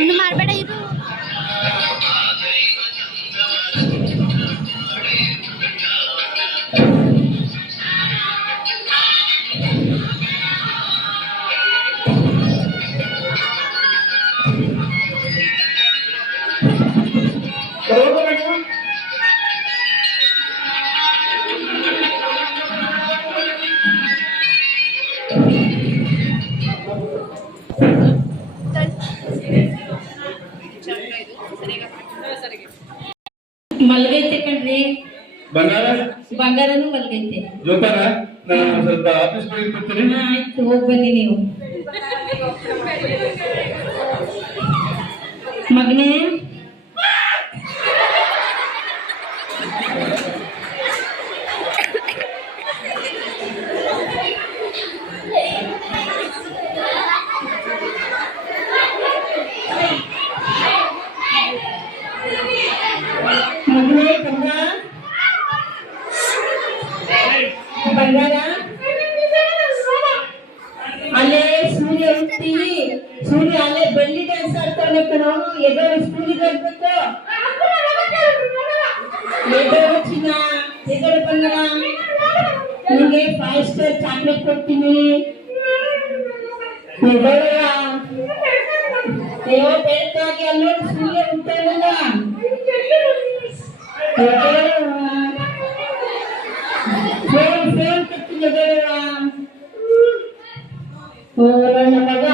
ಇನ್ನು ಮಾಡಬೇಡ ಇರು. ಮಲ್ಗೈತೆ ಕಣ್ರಿ. ಬಂಗಾರ ಬಂಗಾರನು ಮಲ್ಗೈತೆ. ಜೋಪಾನ, ನಾನು ಸ್ವಲ್ಪ ಆಫೀಸ್ ಬರ್ತೀನಿ. ಆಯ್ತು, ಹೋಗಿ ಬನ್ನಿ ನೀವು. ಮಗನೇ, ಬಂಗಾರ, ಅಲ್ಲೇ ಸೂರ್ಯ ಹುಟ್ಟಿ ಸೂರ್ಯ ಅಲ್ಲೇ ಬೆಳ್ಳಿ ಡ್ಯಾನ್ಸ್ ಆಡ್ತಾನೆ ಕಣೋ. ಎದೋಳು ಸ್ಕೂಲಿಗೆ ಹೋಗ್ಬೇಕು. ಎದೋಳು ಚಿನ್ನ, ಎದೋಳು ಬಂಗಾರ, ನಿಮಗೆ 5 ಸ್ಟಾರ್ ಚಾಕ್ಲೇಟ್ ಕೊಡ್ತೀನಿ. ಎದೋಳ ಅಯ್ಯೋ ಬೆಳಕಾಗಿ ಅಲ್ಲೋಡು ಸೂರ್ಯ ಹುಟ್ಟಾನಲ್ಲ. ನನ್ನ ಮಗ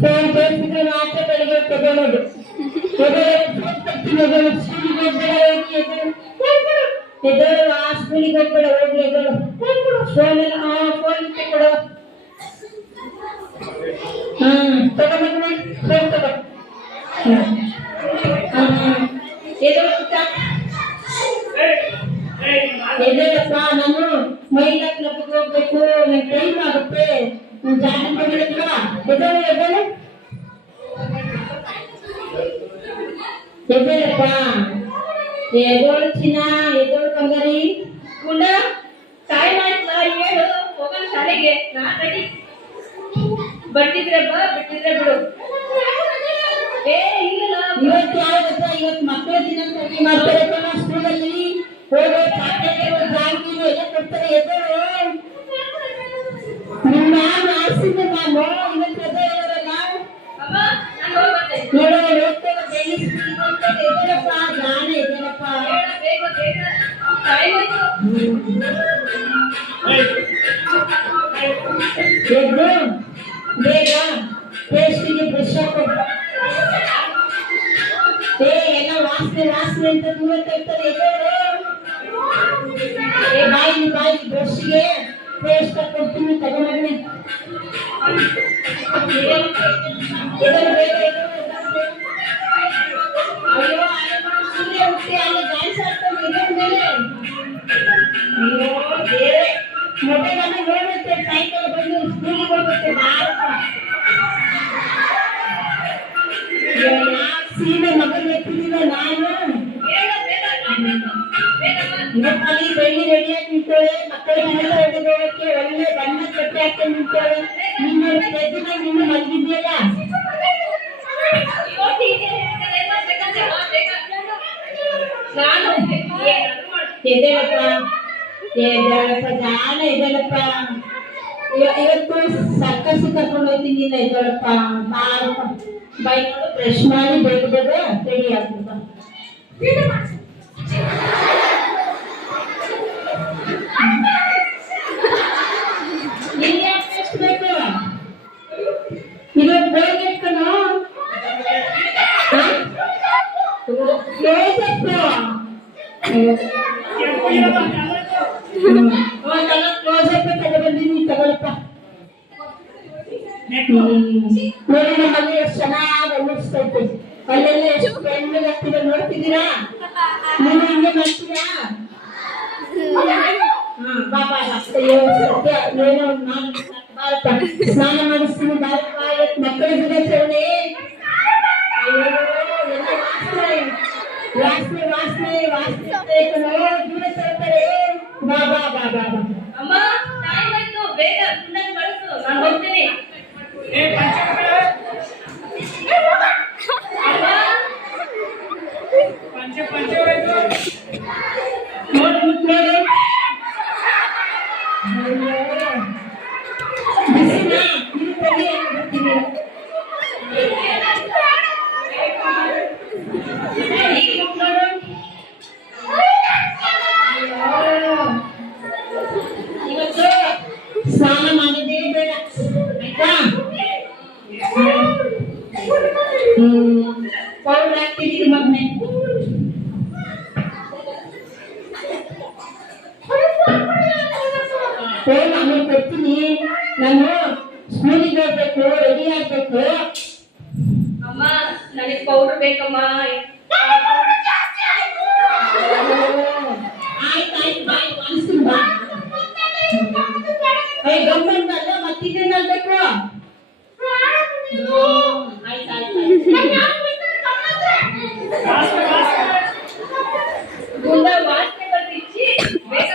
ಫೋನ್ ತೋರಿಸಿದ್ರೆ ಮಾತ್ರ ಬೆಳಿಗ್ಗೆ ತಗೊಳ್ಳೋದು. ಎದಳು ಆ ಸ್ಕೂಲಿಗೆ ಹೋಗ್ಬೇಡ, ಹೋಗ್ಲಿ ಎದಳು. ಫೋನ್ ತಗೊಳ್ಳೋ. ತಗೊಂಡ ಫೋನ್ ತಗೋ. ಎದಳಪ್ಪ, ನಾನು ಮಹಿಳಾ ಕ್ಲಬ್ಗೆ ಹೋಗ್ಬೇಕು, ನನ್ ಟೈಮ್ ಆಗುತ್ತೆ. ಜಾಸ್ತಿ ಬಂದಿರಲಿಲ್ಲ. ಎದಳು ಎದಳು ಎದಳಪ್ಪ, ಎದೋಳು ಚಿನ್ನ, ಎದೋಳು ಬಂಗಾರಿ. ಗುಂಡ ಸಾಯಿ ಮಾಡ್ತಾ ಹೇಳು, ಹೋಗೋಣ ಶಾಲೆಗೆ. ನಾ ರೆಡಿ. ಬರ್ತಿದ್ರೆ ಬಾ, ಬಿಟ್ಟಿದ್ರೆ ಬಿಡು. ಇಲ್ಲ ಇವತ್ತು ಯಾವ ಗೊತ್ತಾ, ಇವತ್ತು ಮಕ್ಕಳ ದಿನಾಚರಣೆ ಮಾಡ್ತಾರೆ ಸ್ಕೂಲಲ್ಲಿ. ಹೋಗೋ ಚಾಕ್ಲೇಟ್ ಜಾಂಗೀರು ಎಲ್ಲ ಕೊಡ್ತಾರೆ. ಎದಳು ನಿಮ್ಮ ಆರ್ಸಿದ್ದೆ ನಾನು ಇವತ್ತು ಎದೆ ಹೇಳೋರಲ್ಲ. ನೋಡೋ ಹೋಗ್ತೇವೆ ಡೈಲಿ ಸ್ಕೂಲಿಗೆ ಹೋಗ್ತೇವೆ. ಎದಳಪ್ಪ ಜಾಣ, ಎದಳಪ್ಪ ಎದ್ದು ಬೇಗ ಪೇಸ್ಟಿಗೆ ಬ್ರಷ್ ಹಾಕೋದು. ಎಲ್ಲ ವಾಸನೆ ವಾಸನೆ ಅಂತ ದೂರ ತೆಗ್ತಾರೆ. ಬಾಯಿ ಬ್ರಷ್ಗೆ ಪೇಸ್ಟ್ ಹಾಕೊಡ್ತೀನಿ, ತಗೊಂಡೇ. ಅಯ್ಯೋ ಸೂರ್ಯ ಹುಟ್ಟಿ ಅಲ್ಲಿ ಡ್ಯಾನ್ಸ್ ಆಡ್ತಾನೆ ಇದರ ಮೇಲೆ. ಅಯ್ಯೋ ಬೇರೆ ಮೊಬೈಲ್ ಅನ್ನು ನೋಡುತ್ತೆ, ಸೈಕಲ್ ಬಂದು ಸ್ಕೂಲಿಗೆ ಹೋಗುತ್ತೆ. ಸೀಮೆ ಮಗನ ಎತ್ತಿದಿಲ್ಲ ನಾನು. ಇವತ್ತಲ್ಲಿ ಬೆಳ್ಳಿ ರೆಡಿಯಾಗಿ ನಿಂತೇವೆ. ಮಕ್ಕಳಿಗೆಲ್ಲ ಹೋಗೋದಕ್ಕೆ ಒಳ್ಳೆ ಬಣ್ಣ ಕಟ್ಟೆ ಹಾಕೊಂಡು ನಿಂತೇವೆ. ನಿನ್ನ ಎದ್ದಿನ ನೀನು ಮಲಗಿದ್ಯಲ್ಲ. ಎದೇಳಪ್ಪ ಎದೇಳಪ್ಪ ಜಾಣ, ಎದೇಳಪ್ಪ. ಇವತ್ತು ಸರ್ಕಸ್ ಕರ್ಕೊಂಡು ಹೋಗ್ತೀನಿ. ಎದೇಳಪ್ಪ ಬಾರಪ್ಪ. ಬೈ ನೋಡು, ಬ್ರಷ್ ಮಾಡಿ ಬೇಗ ಬೇಗ ರೆಡಿ ಆಗ್ತದ. ಇಲ್ಲಿ ಯಾಕೆ ಎಷ್ಟು ಬೇಕು? ಇವತ್ತು ಬೇಗ ಇಟ್ಕಣ. ಕ್ಲೋಸಪ್ ತಗೊಬಂದಿನಿ, ತಗೊಳಪ್ಪ. ನೋಡಿ ನಮ್ಮಲ್ಲಿ ಎಷ್ಟು ಚೆನ್ನಾಗಿ ಅಲ್ಲಿಸ್ತೈತೆ. ಅಲ್ಲೆಲ್ಲ ಎಷ್ಟು ಬೆಣ್ಣಗೆ ಆಗ್ತಿದೆ ನೋಡ್ತಿದ್ದೀರಾ? ನೀವು ಹಿಂಗೆ ಮಾಡ್ತೀರಾ? ಬಾಬಾ ಅಯ್ಯೋ ಸತ್ಯ ಏನೋ ನಾನು ಬಾರಪ್ಪ ಸ್ನಾನ ಮಾಡಿಸ್ತೀನಿ. ಬಾರಪ್ಪ ಇವತ್ತು ಮಕ್ಕಳ ದಿನಾಚರಣೆ. ಅಯ್ಯೋ ಎಲ್ಲ ವಾಸನೆ ವಾಸನೆ ವಾಸನೆ ವಾಸನೆ ದೂರ ತರ್ತಾರೆ. ಬಾಬಾ ಬಾಬಾ ಅಮ್ಮ ಟೈಮ್ ಆಯ್ತು, ಬೇಗ ಗುಂಡನ್ ಕಳಿಸು, ನಾನು ಹೋಗ್ತೀನಿ. ಪೌಡರ್ ಹಾಕ್ತಿದ್ದೀನಿ ಮಗನೇ. ಫೋನ್ ಆಮೇಲೆ ಕೊಡ್ತೀನಿ. ನಾನು ಸ್ಕೂಲಿಗೆ ಹೋಗ್ಬೇಕು, ರೆಡಿ ಆಗ್ಬೇಕು. ಅಮ್ಮ ನನಗೆ ಪೌಡರ್ ಬೇಕಮ್ಮ. ಆಯ್ತಾಯ್ತು ಬಾಯ್ ಅನ್ಸ್ತೀನಿ ಬಾ. ಗಮ್ಮಂತ ಅಲ್ಲ ಮತ್ತಿದ್ದೇನು ಆಗ್ಬೇಕು. ಮುಂದೆ ವಾಸನೆ ಬರ್ತಿಚ್ಚಿ ಬೇಗ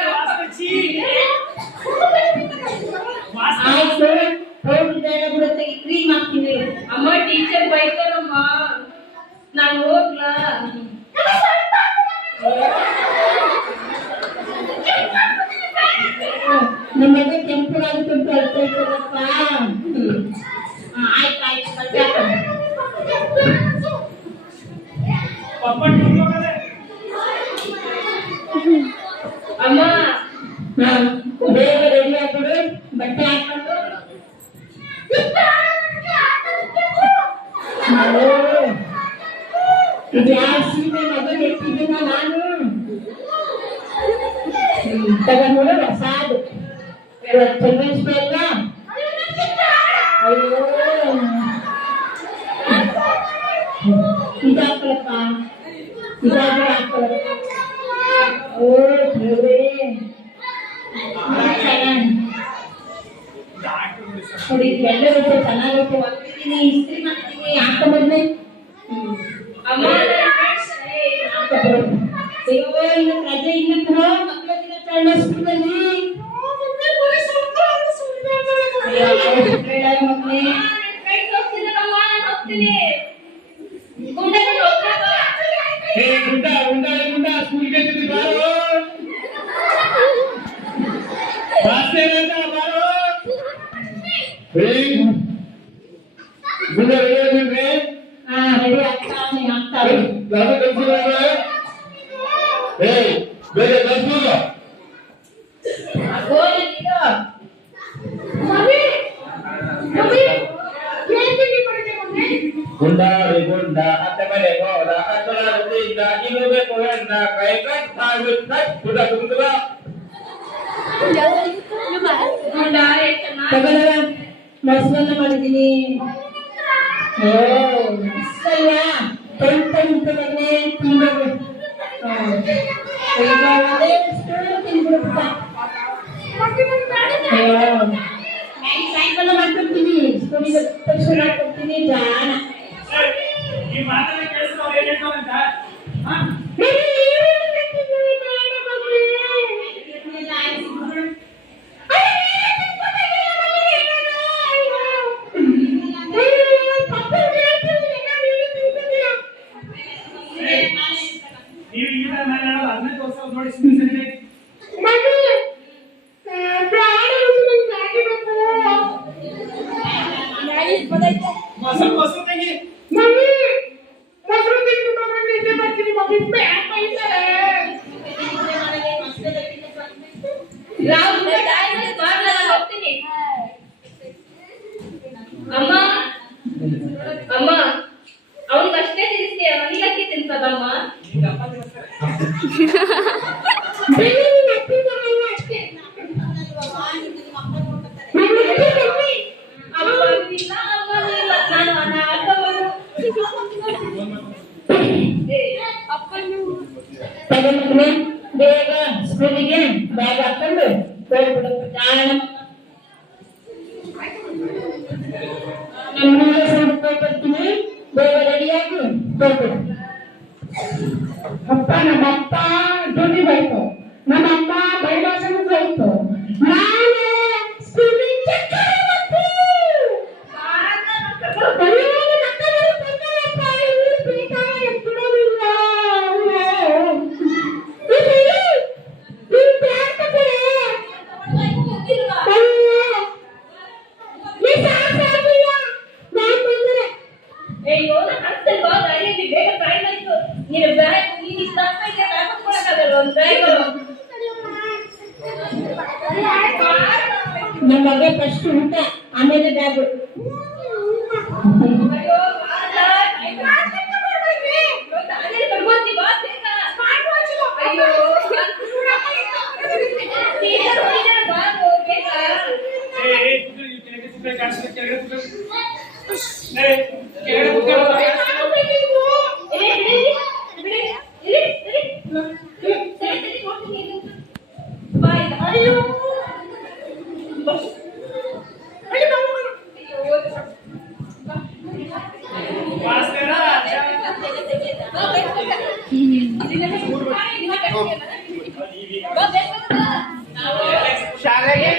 ಆಯ್ತು ಪೌಡರ್ ಬೇಡ ಬಿಡುತ್ತೆ, ಕ್ರೀಮ್ ಹಾಕ್ತೀನಿ. ಅಮ್ಮ ಟೀಚರ್ ಬೈತಾರಮ್ಮ, ನಾನು ಹೋಗ್ಲಾ? ನಿಮಗೆ ಕೆಂಪುಗಾಗುತ್ತೆ ಅಂತ ಹೇಳ್ತಾ ಇರ್ತದಪ್ಪ. ಆಯ್ತು ಆಯ್ತು ಅಮ್ಮ ಬೇಗ ರೆಡಿ ಆಗ್ಬಿಡು, ಬಟ್ಟೆ ಹಾಕೊಂಡು. ಜಾಸ್ತಿ ಮಗನ್ ಎತ್ತಿದ್ದೀನ ನಾನು. ತಗೊಂಡು ಹೊಸಾದು ಚಂದ್ರಿಸ್ಬೇಕ. ಅಯ್ಯೋ ಇದಾಕಲಪ್ಪ, ಇದಾದ್ರೂ ಹಾಕಲ್ಲ. ಓ ದೇವ್ರೇ, ನೋಡಿ ಎಲ್ಲರೂ ಚೆನ್ನಾಗೈತೆ. ಒಗ್ತೀನಿ, ಇಸ್ತ್ರಿ ಮಾಡ್ತೀನಿ, ಹಾಕೊಂಡ್ಬಂದೆ. ಅಮ್ಮ ಅಯ್ಯೋ ಇನ್ನು ರಜೆ ಇಲ್ಲ ಕಣೋ, ಮಕ್ಕಳ ದಿನಾಚರಣೆ ಸ್ಕೂಲಲ್ಲಿ. ಬೇಡ ಮಕ್ಕಳೇ. ಗುಂಡ ಸ್ಕೂಲ್ಗೆ ಬಾರೋ, ವಾಸನೆ ಬಾರೋ. ಗುಂಡ ರೆಡಿ ಆಗಿದ್ರೆ ಹಾ ರೆಡಿ ಆಗ್ತಾವೆ. ಬೇರೆ ಕಳ್ಸ್ಬೋದು. ಗುಂಡ ಗುಂಡ ಅತ್ತೆ ಮನೆ ಹೋದ ಅತ್ತಳ ವೃತ್ತಿಯಿಂದ ಇಲ್ಲಬೇಕು ಎಂದ ಕೈ ಕಟ್ ಮಾಡಿ ಕಟ್ ಗುಡ ಗುಂಡ ತಗೊಳ್ಳವ, ಮೊಸರನ್ನ ಮಾಡಿದ್ದೀನಿ. ಓ ಸಲ್ಲ ತೊಂಟ ನಿಂತ ಮಗನೇ ತಿನ್ಬೇಕು. ಈಗ ಅದೇ ಸ್ಕೂಲ್ ತಿನ್ಬಿಡುತ್ತ. ಸಾಯಂಕಾಲ ಮಾಡ್ಕೊಡ್ತೀನಿ, ಸ್ಕೂಲಿಗೆ ತಕ್ಷಣ ಮಾಡ್ಕೊಡ್ತೀನಿ. ಜಾಣ ಅಮ್ಮ ಅಮ್ಮ ಅವನಿಗಷ್ಟೇ ತಿನ್ನಿಸ್ತೀಯ, ನನಗಕ್ಕೆ ತಿನ್ಸದಮ್ಮ. ತಗೊಂಡ್ರೆ ಬೇಗ ಸ್ಕೂಲಿಗೆ ಬ್ಯಾಗ್ ಹಾಕೊಂಡು ಹೋಗ್ಬಿಡಬೇಕು. ಜಾಣ ಬರ್ತೀನಿ, ಬೇಗ ರೆಡಿಯಾಗಿ ಹೋಗ್ಬಿಡು. ಅಪ್ಪ ನಮ್ಮಪ್ಪ ಡ್ಯೂಟಿ ಹೋಯ್ತು, ನಮ್ಮಮ್ಮ ಬೈಲಾಸನಕ್ಕೆ ಹೋಯ್ತು, ನಾನು ಸ್ಕೂಲಿಗೆ ನಮ್ಮ ಮಗ ಫಸ್ಟ್ ಊಟ, ಆಮೇಲೆ ಬ್ಯಾಗ್. ಶಾಲೆಗೆ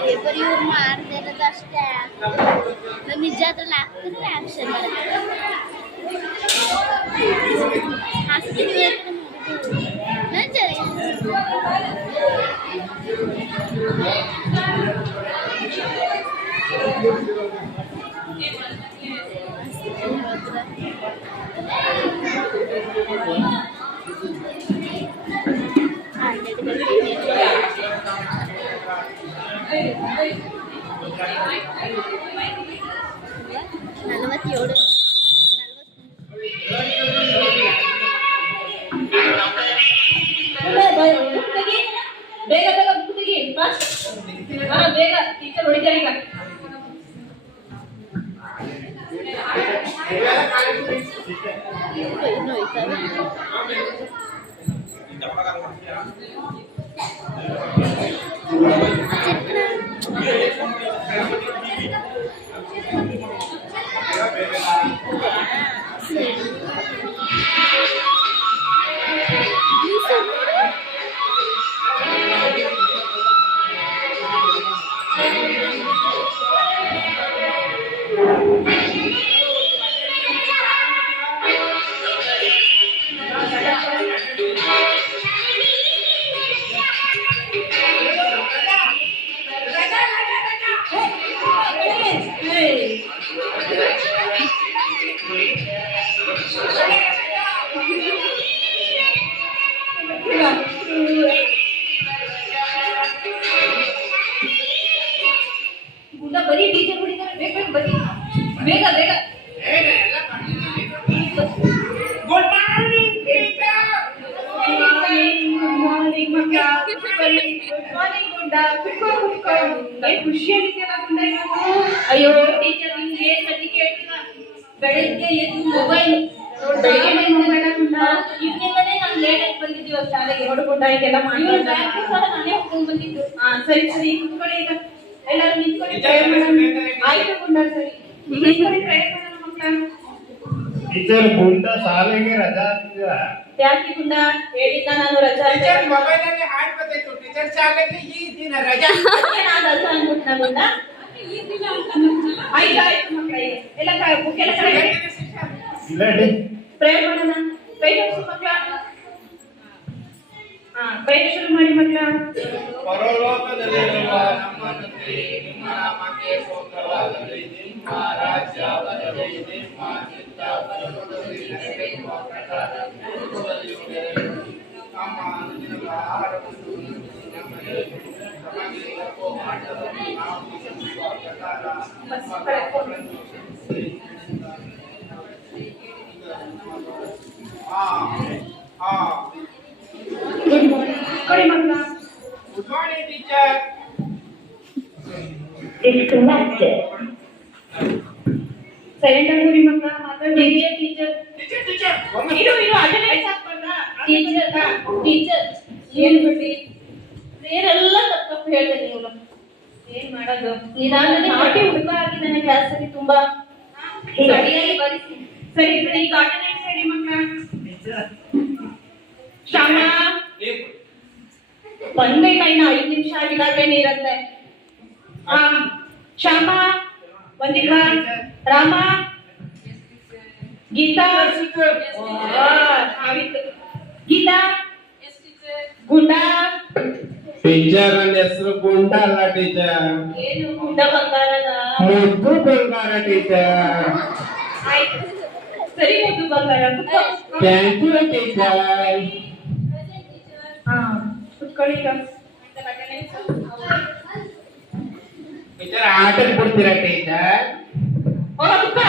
ಪೇಪರ್ ಇವ್ರು ಮಾಡ್ದಿರೋದು ಅಷ್ಟೇ ನಾನು ನಿಜ ಅದ್ರಲ್ಲಿ ಹಾಕ್ತಿದ್ರೆ ಆಕ್ಷನ್ ಹಾಕ್ತೀನಿ ನಾನು ಸರಿ ನಲವತ್ತೇಳು ಬೇಗ ಬೇಗ ಬುಕ್ ತೆಗಿ ಹಾ ಬೇಗ ಟೀಚರ್ ಹೊಡಿತಾರೆ ಈಗ ಇನ್ನು ಹೋಯ್ತವೆ ಬರೀ ಟೀಚರ್ ಹೊಡಿತಾರೆ ಬೇಗ ಬರೀ ಬೇಗ ಬೇಗ ಗುಡ್ ಮಾರ್ನಿಂಗ್ ಟೀಚರ್ ಅಯ್ಯೋ ಟೀಚರ್ ನಿಮ್ಗೆ ಏನ್ ಕಥೆ ಕೇಳ್ತೀರ ಬೆಳಿಗ್ಗೆ ಎದ್ದು ಮೊಬೈಲ್ ಇವ್ನಿಂದನೇ ನಾವು ಲೇಟ್ ಆಗಿ ಬಂದಿದ್ದೀವಿ ಶಾಲೆಗೆ ಹೊಡ್ಕೊಂಡಾಗೆಲ್ಲ ಮಾಡಿ ನಾನೇ ಹೋಗ್ಕೊಂಡು ಬಂದಿದ್ದು ಹಾ ಸರಿ ಸರಿ ಕುತ್ಕೊಳ್ಳಿ ಈಗ ಎಲ್ಲರೂ ನಿಂತ್ಕೊಳ್ಳಿ ಟ್ರೈ ಮಾಡೋಣ ಆಯ್ತು ಗುಂಡ ಸರಿ ನಿಂತ್ಕೊಳ್ಳಿ ಟ್ರೈ ಮಾಡೋಣ ಮಕ್ಕಳ ಟೀಚರ್ ಗುಂಡ ಶಾಲೆಗೆ ರಜಾ ಹಾಕಿದ್ರ ಯಾಕೆ ಗುಂಡ ಹೇಳಿದ್ದ ನಾನು ರಜಾ ಟೀಚರ್ ಮೊಬೈಲ್ ಅಲ್ಲಿ ಹಾಡ್ ಬಂದಿತ್ತು ಟೀಚರ್ ಶಾಲೆಗೆ ಈ ದಿನ ರಜಾ ನಾನು ರಜಾ ಅಂದ್ಬಿಟ್ಟ ಗುಂಡ ಆಯ್ತು ಆಯ್ತು ಮಕ್ಕಳ ಎಲ್ಲ ಬುಕ್ ಎಲ್ಲ ಕರೆಕ್ಟ್ ಪ್ರೇ ಮಾಡೋಣ ಪ್ರೇ ಮಕ್ಕಳ ಹಾ ಪ್ರೇ ಶುರು ಮಾಡಿ ಮಕ್ಕಳ ಪರಲೋಕದಲ್ಲಿರುವ ನಮ್ಮ ತಂದೆ ನಿಮ್ಮ ನಾಮಕ್ಕೆ ಸ್ತೋತ್ರವಾಗಲಿ ನಿಮ್ಮ ರಾಜ್ಯ ಬರಲಿ ನಿಮ್ಮ ಚಿತ್ತ ಪರಲೋಕದಲ್ಲಿ ನೆರವೇರುವ ಪ್ರಕಾರ ಭೂಲೋಕದಲ್ಲಿಯೂ ನೆರವೇರಲಿ ನಮ್ಮ ಅನುದಿನದ ಆಹಾರವನ್ನು ನಮಗೆ ನಮಗೆ ತಪ್ಪು ಮಾಡಿದವರನ್ನು ನಾವು ಕ್ಷಮಿಸುವ ಪ್ರಕಾರ ನಮ್ಮ ಪಾಪಗಳನ್ನು ಕ್ಷಮಿಸಿ ಕೊಡಿ ಮಕ್ಕಳ ಗುಡ್ ಮಾರ್ನಿಂಗ್ ಟೀಚರ್ ಸೈಲೆಂಟ್ ಆಗಿ ಮಕ್ಕಳ ಮಾತಾಡಿ ಟೀಚರ್ ಟೀಚರ್ ಟೀಚರ್ ಇರು ಇರು ಅಟೆಂಡೆನ್ಸ್ ಹಾಕ್ಬಾರ್ದಾ ಟೀಚರ್ ಏನ್ ಬಿಡಿ ಬೇರೆಲ್ಲ ತಪ್ಪು ಹೇಳ್ದೆ ನೀವು ಏನ್ ಮಾಡೋದು ನಿಧಾನ ನಾಟಿ ಹುಡುಗ ಆಗಿದ್ದಾನೆ ಕ್ಲಾಸಲ್ಲಿ ತುಂಬಾ ಸರಿಯಾಗಿ ಬರಿಸಿ ಸರಿ ಸರಿ ಈಗ ಅಟೆಂಡೆನ್ಸ್ ಹೇಳಿ ಮಕ್ಕಳ ಶ್ಯಾಮ ಬಂದೆ ಇನ್ನ 5 ನಿಮಿಷ ಆಗಿದಾಗೇನೆ ಇರತ್ತೆ ಹಾ ಶ್ಯಾಮ ಬಂದಿಲ್ಲ ರಾಮ ಗೀತಾ ಗೀತಾ ಗುಂಡ ಟೀಚರ್ ನನ್ನ ಹೆಸರು ಗುಂಡ ಅಲ್ಲ ಟೀಚರ್ ಏನು ಗುಂಡ ಬಂಗಾರದ ಮುದ್ದು ಬಂಗಾರ ಟೀಚರ್ ಆಯ್ತು ಸರಿ ಮುದ್ದು ಬಂಗಾರ ಥ್ಯಾಂಕ್ ಯು ಟೀಚರ್ ಹಾ ಕುತ್ಕೊಳ್ಳಿ ಈಗ ಟೀಚರ್ ಆಟಲ್ ಕೊಡ್ತೀರಾ ಟೀಚರ್ ಹೋಗ ಕುತ್ಕ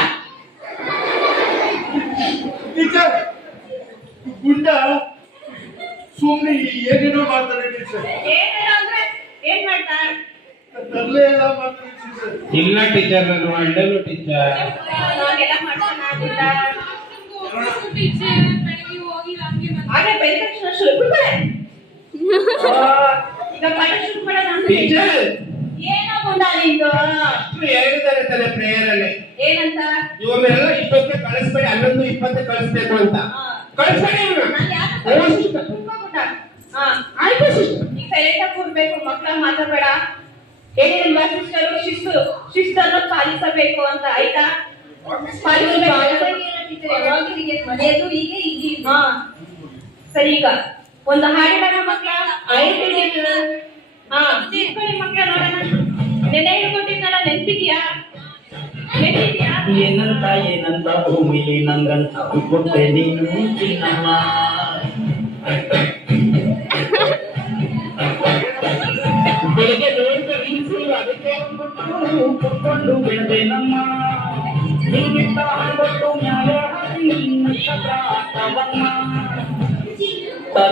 ಟೀಚರ್ ಗುಂಡ ಸುಮ್ಮನೆ ಏನೇನೋ ಮಾಡ್ತಾರೆ ಟೀಚರ್ ಏನೇನು ಅಂದ್ರೆ ಏನ್ ಮಾಡ್ತಾ ತರಲೇ ಎಲ್ಲ ಮಾಡ್ತಾರೆ ಟೀಚರ್ ಇಲ್ಲ ಟೀಚರ್ ನಾನು ಅಡ್ಡಲು ಟೀಚರ್ ನಾವೆಲ್ಲ ಮಾಡ್ತಾನ ಟೀಚರ್ ಬೆಳಗ್ಗೆ ಹೋಗಿಲ್ಲ ಹಾಗೆ ಬೈದ ತಕ್ಷಣ ಶುರು ಕೂತ್ಕೊಳ್ಳೆ. ಈಗ ಪಾಠ ಶುರು ಮಾಡೋಣ ಅಂತ. ಟೀಚರ್ ಏನೋ ಗುಂಡ ನಿಂದು? ಅಷ್ಟು ಹೇಳಿದ್ದಾರೆ ತಾನೆ ಪ್ರೇಯರ್ ಅಲ್ಲಿ, ಏನಂತ? ಇವನ್ನೆಲ್ಲ ಇಷ್ಟೊತ್ತಿಗೆ ಕಳಿಸ್ಬೇಡಿ, 11:20 ಕಳಿಸ್ಬೇಕು ಅಂತ. ಕಳಿಸ್ಬೇಡಿ ಇವ್ರನ್ನ. ನಾನು ಯಾಕೆ ತುಂಬಾ ಗುಂಡ? ಆಯ್ತು ಸಿಸ್ಟರ್. ಈಗ ಸೈಲೆಂಟ್ ಆಗಿ ಕೂರ್ಬೇಕು, ಮಕ್ಕಳ ಮಾತಾಡಬೇಡ. ಏನಿಲ್ವಾ ಸಿಸ್ಟರು? ಶಿಸ್ತನ್ನು ಪಾಲಿಸಬೇಕು ಅಂತ, ಆಯ್ತಾ? ಮನೆಯದು ಹೀಗೆ ಇಲ್ಲಿ ಹಾ ಸರಿ. ಈಗ ಒಂದು ಹಾಡಿನ ಮಕ್ಕಳ ಆಯ್ತು ಹಾ ತಿಳ್ಕೊಳ್ಳಿ ಮಕ್ಕಳ, ನೋಡೋಣ. ನೆನೆ ಹೇಳ್ಕೊಟ್ಟಿದ್ನಲ್ಲ, ನೆನ್ಪಿದ್ಯಾ? ಏನಂತ ಭೂಮಿಲಿ ನಂಗಂತ ಕೊಟ್ಟೆ ನೀನು ಚಿನ್ನಮ್ಮ. ಬೆಳಗ್ಗೆ ನೋಡಿದ ರೀಲ್ಸು ಅದಕ್ಕೆ ಕುತ್ಕೊಂಡು ಬೆಳೆದೆ ನಮ್ಮ. ನೀನಿಟ್ಟ ಹಂಗೊಟ್ಟು ಮ್ಯಾಲೆ ಹಾಕಿ ನಕ್ಷತ್ರ ಆಗ್ತಾವಮ್ಮ.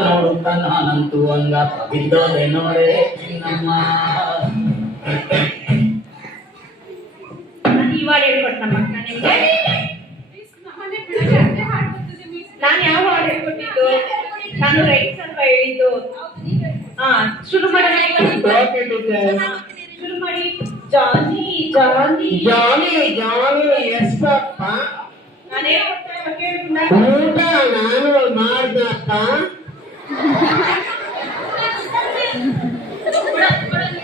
ನೋಡುತ್ತ ನಾನಂತೂ ಹಂಗ ಬಿದ್ದೋದೆ ನೋಡೆ ಚಿನ್ನಮ್ಮ. ಇವಾಗ ಹೇಳ್ಕೊಟ್ಟ ಮಕ್ಕಳ ನಿಮ್ಗೆ. ನಾನು ಯಾವ ಹಾಡು ಹೇಳ್ಕೊಟ್ಟಿದ್ದು? ನಾನು ರೈಟ್ ಸ್ವಲ್ಪ ಹೇಳಿದ್ದು. ಹಾ ಶುರು ಮಾಡೋಣ ಈಗ. Okay teacher. ಶುರು ಮಾಡಿ. ಜಾನಿ ಜಾನಿ ಜಾನಿ ಜಾನಿ ಎಸ್ ಪಾಪ. ನಾನೇ ಕೇಳ್ಕೊಂಡ. ಊಟ ನಾನು ಮಾಡ್ದಪ್ಪ.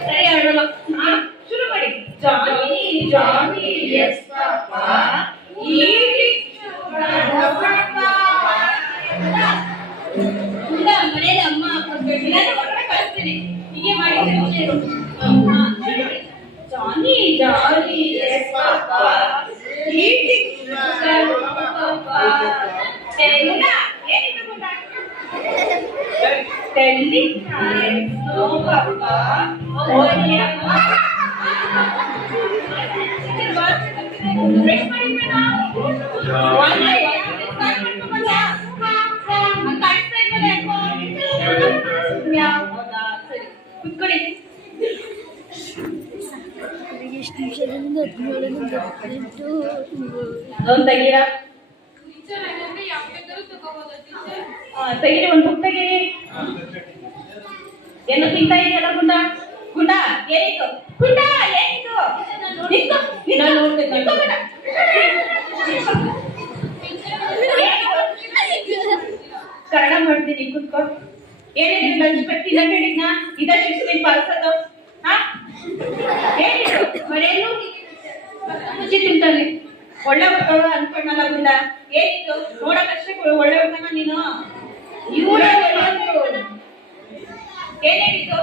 ಸರಿ ಹೇಳಲ್ಲ. ಶುರು ಮಾಡಿ. ಜಾನಿ ಜಾನಿ ಎಸ್ ಪಾಪ ಮನೇಲಿ ಅಮ್ಮ ಕಳಿಸ್ತೀನಿ. ಹೀಗೆ ಮಾಡಿ. ಜಾನಿ ಜಾನಿ ಎಸ್ ಪಾಪ ಕುತ್ಕೊಳ್ಳಿ. ಎಷ್ಟು ನಿಮಿಷದಿಂದ ಅದೊಂದು ತೆಗೀರಾ? ತೆಗೀರಿ, ಒಂದು ಬುಕ್ ತೆಗೀರಿ. ಏನು ತಿಂತಾ ಇದೆಯಲ್ಲ ಗುಂಡ? ಗುಂಡ ಏನಿತ್ತು? ಗುಂಡ ಏನಿತ್ತು? ನಿಂತ್ಕೊ, ನಾನು ನೋಡ್ತೇನೆ. ಕನ್ನಡ ಮಾಡ್ತೀನಿ, ಕುತ್ಕೊ. ಏನಿದೆ ಲಂಚ್ ಪಟ್ಟಿ ಹೇಳಿದ್ನ? ಇದ ಶಿಸ್ತಿನ ಪಾಲಿಸೋದು? ಹಾ ಏನಿದು? ಮರೇನು ಮುಚ್ಚಿ ತಿಂತಾನೆ. ಒಳ್ಳೆ ಹುಟ್ಟವ ಅನ್ಕೊಂಡಲ್ಲ ಗುಂಡ. ಏನಿತ್ತು? ನೋಡಕ್ಕಷ್ಟೇ ಒಳ್ಳೆ ಹುಟ್ಟನ ನೀನು. ಇವ್ರ ಏನೇನಿತ್ತು?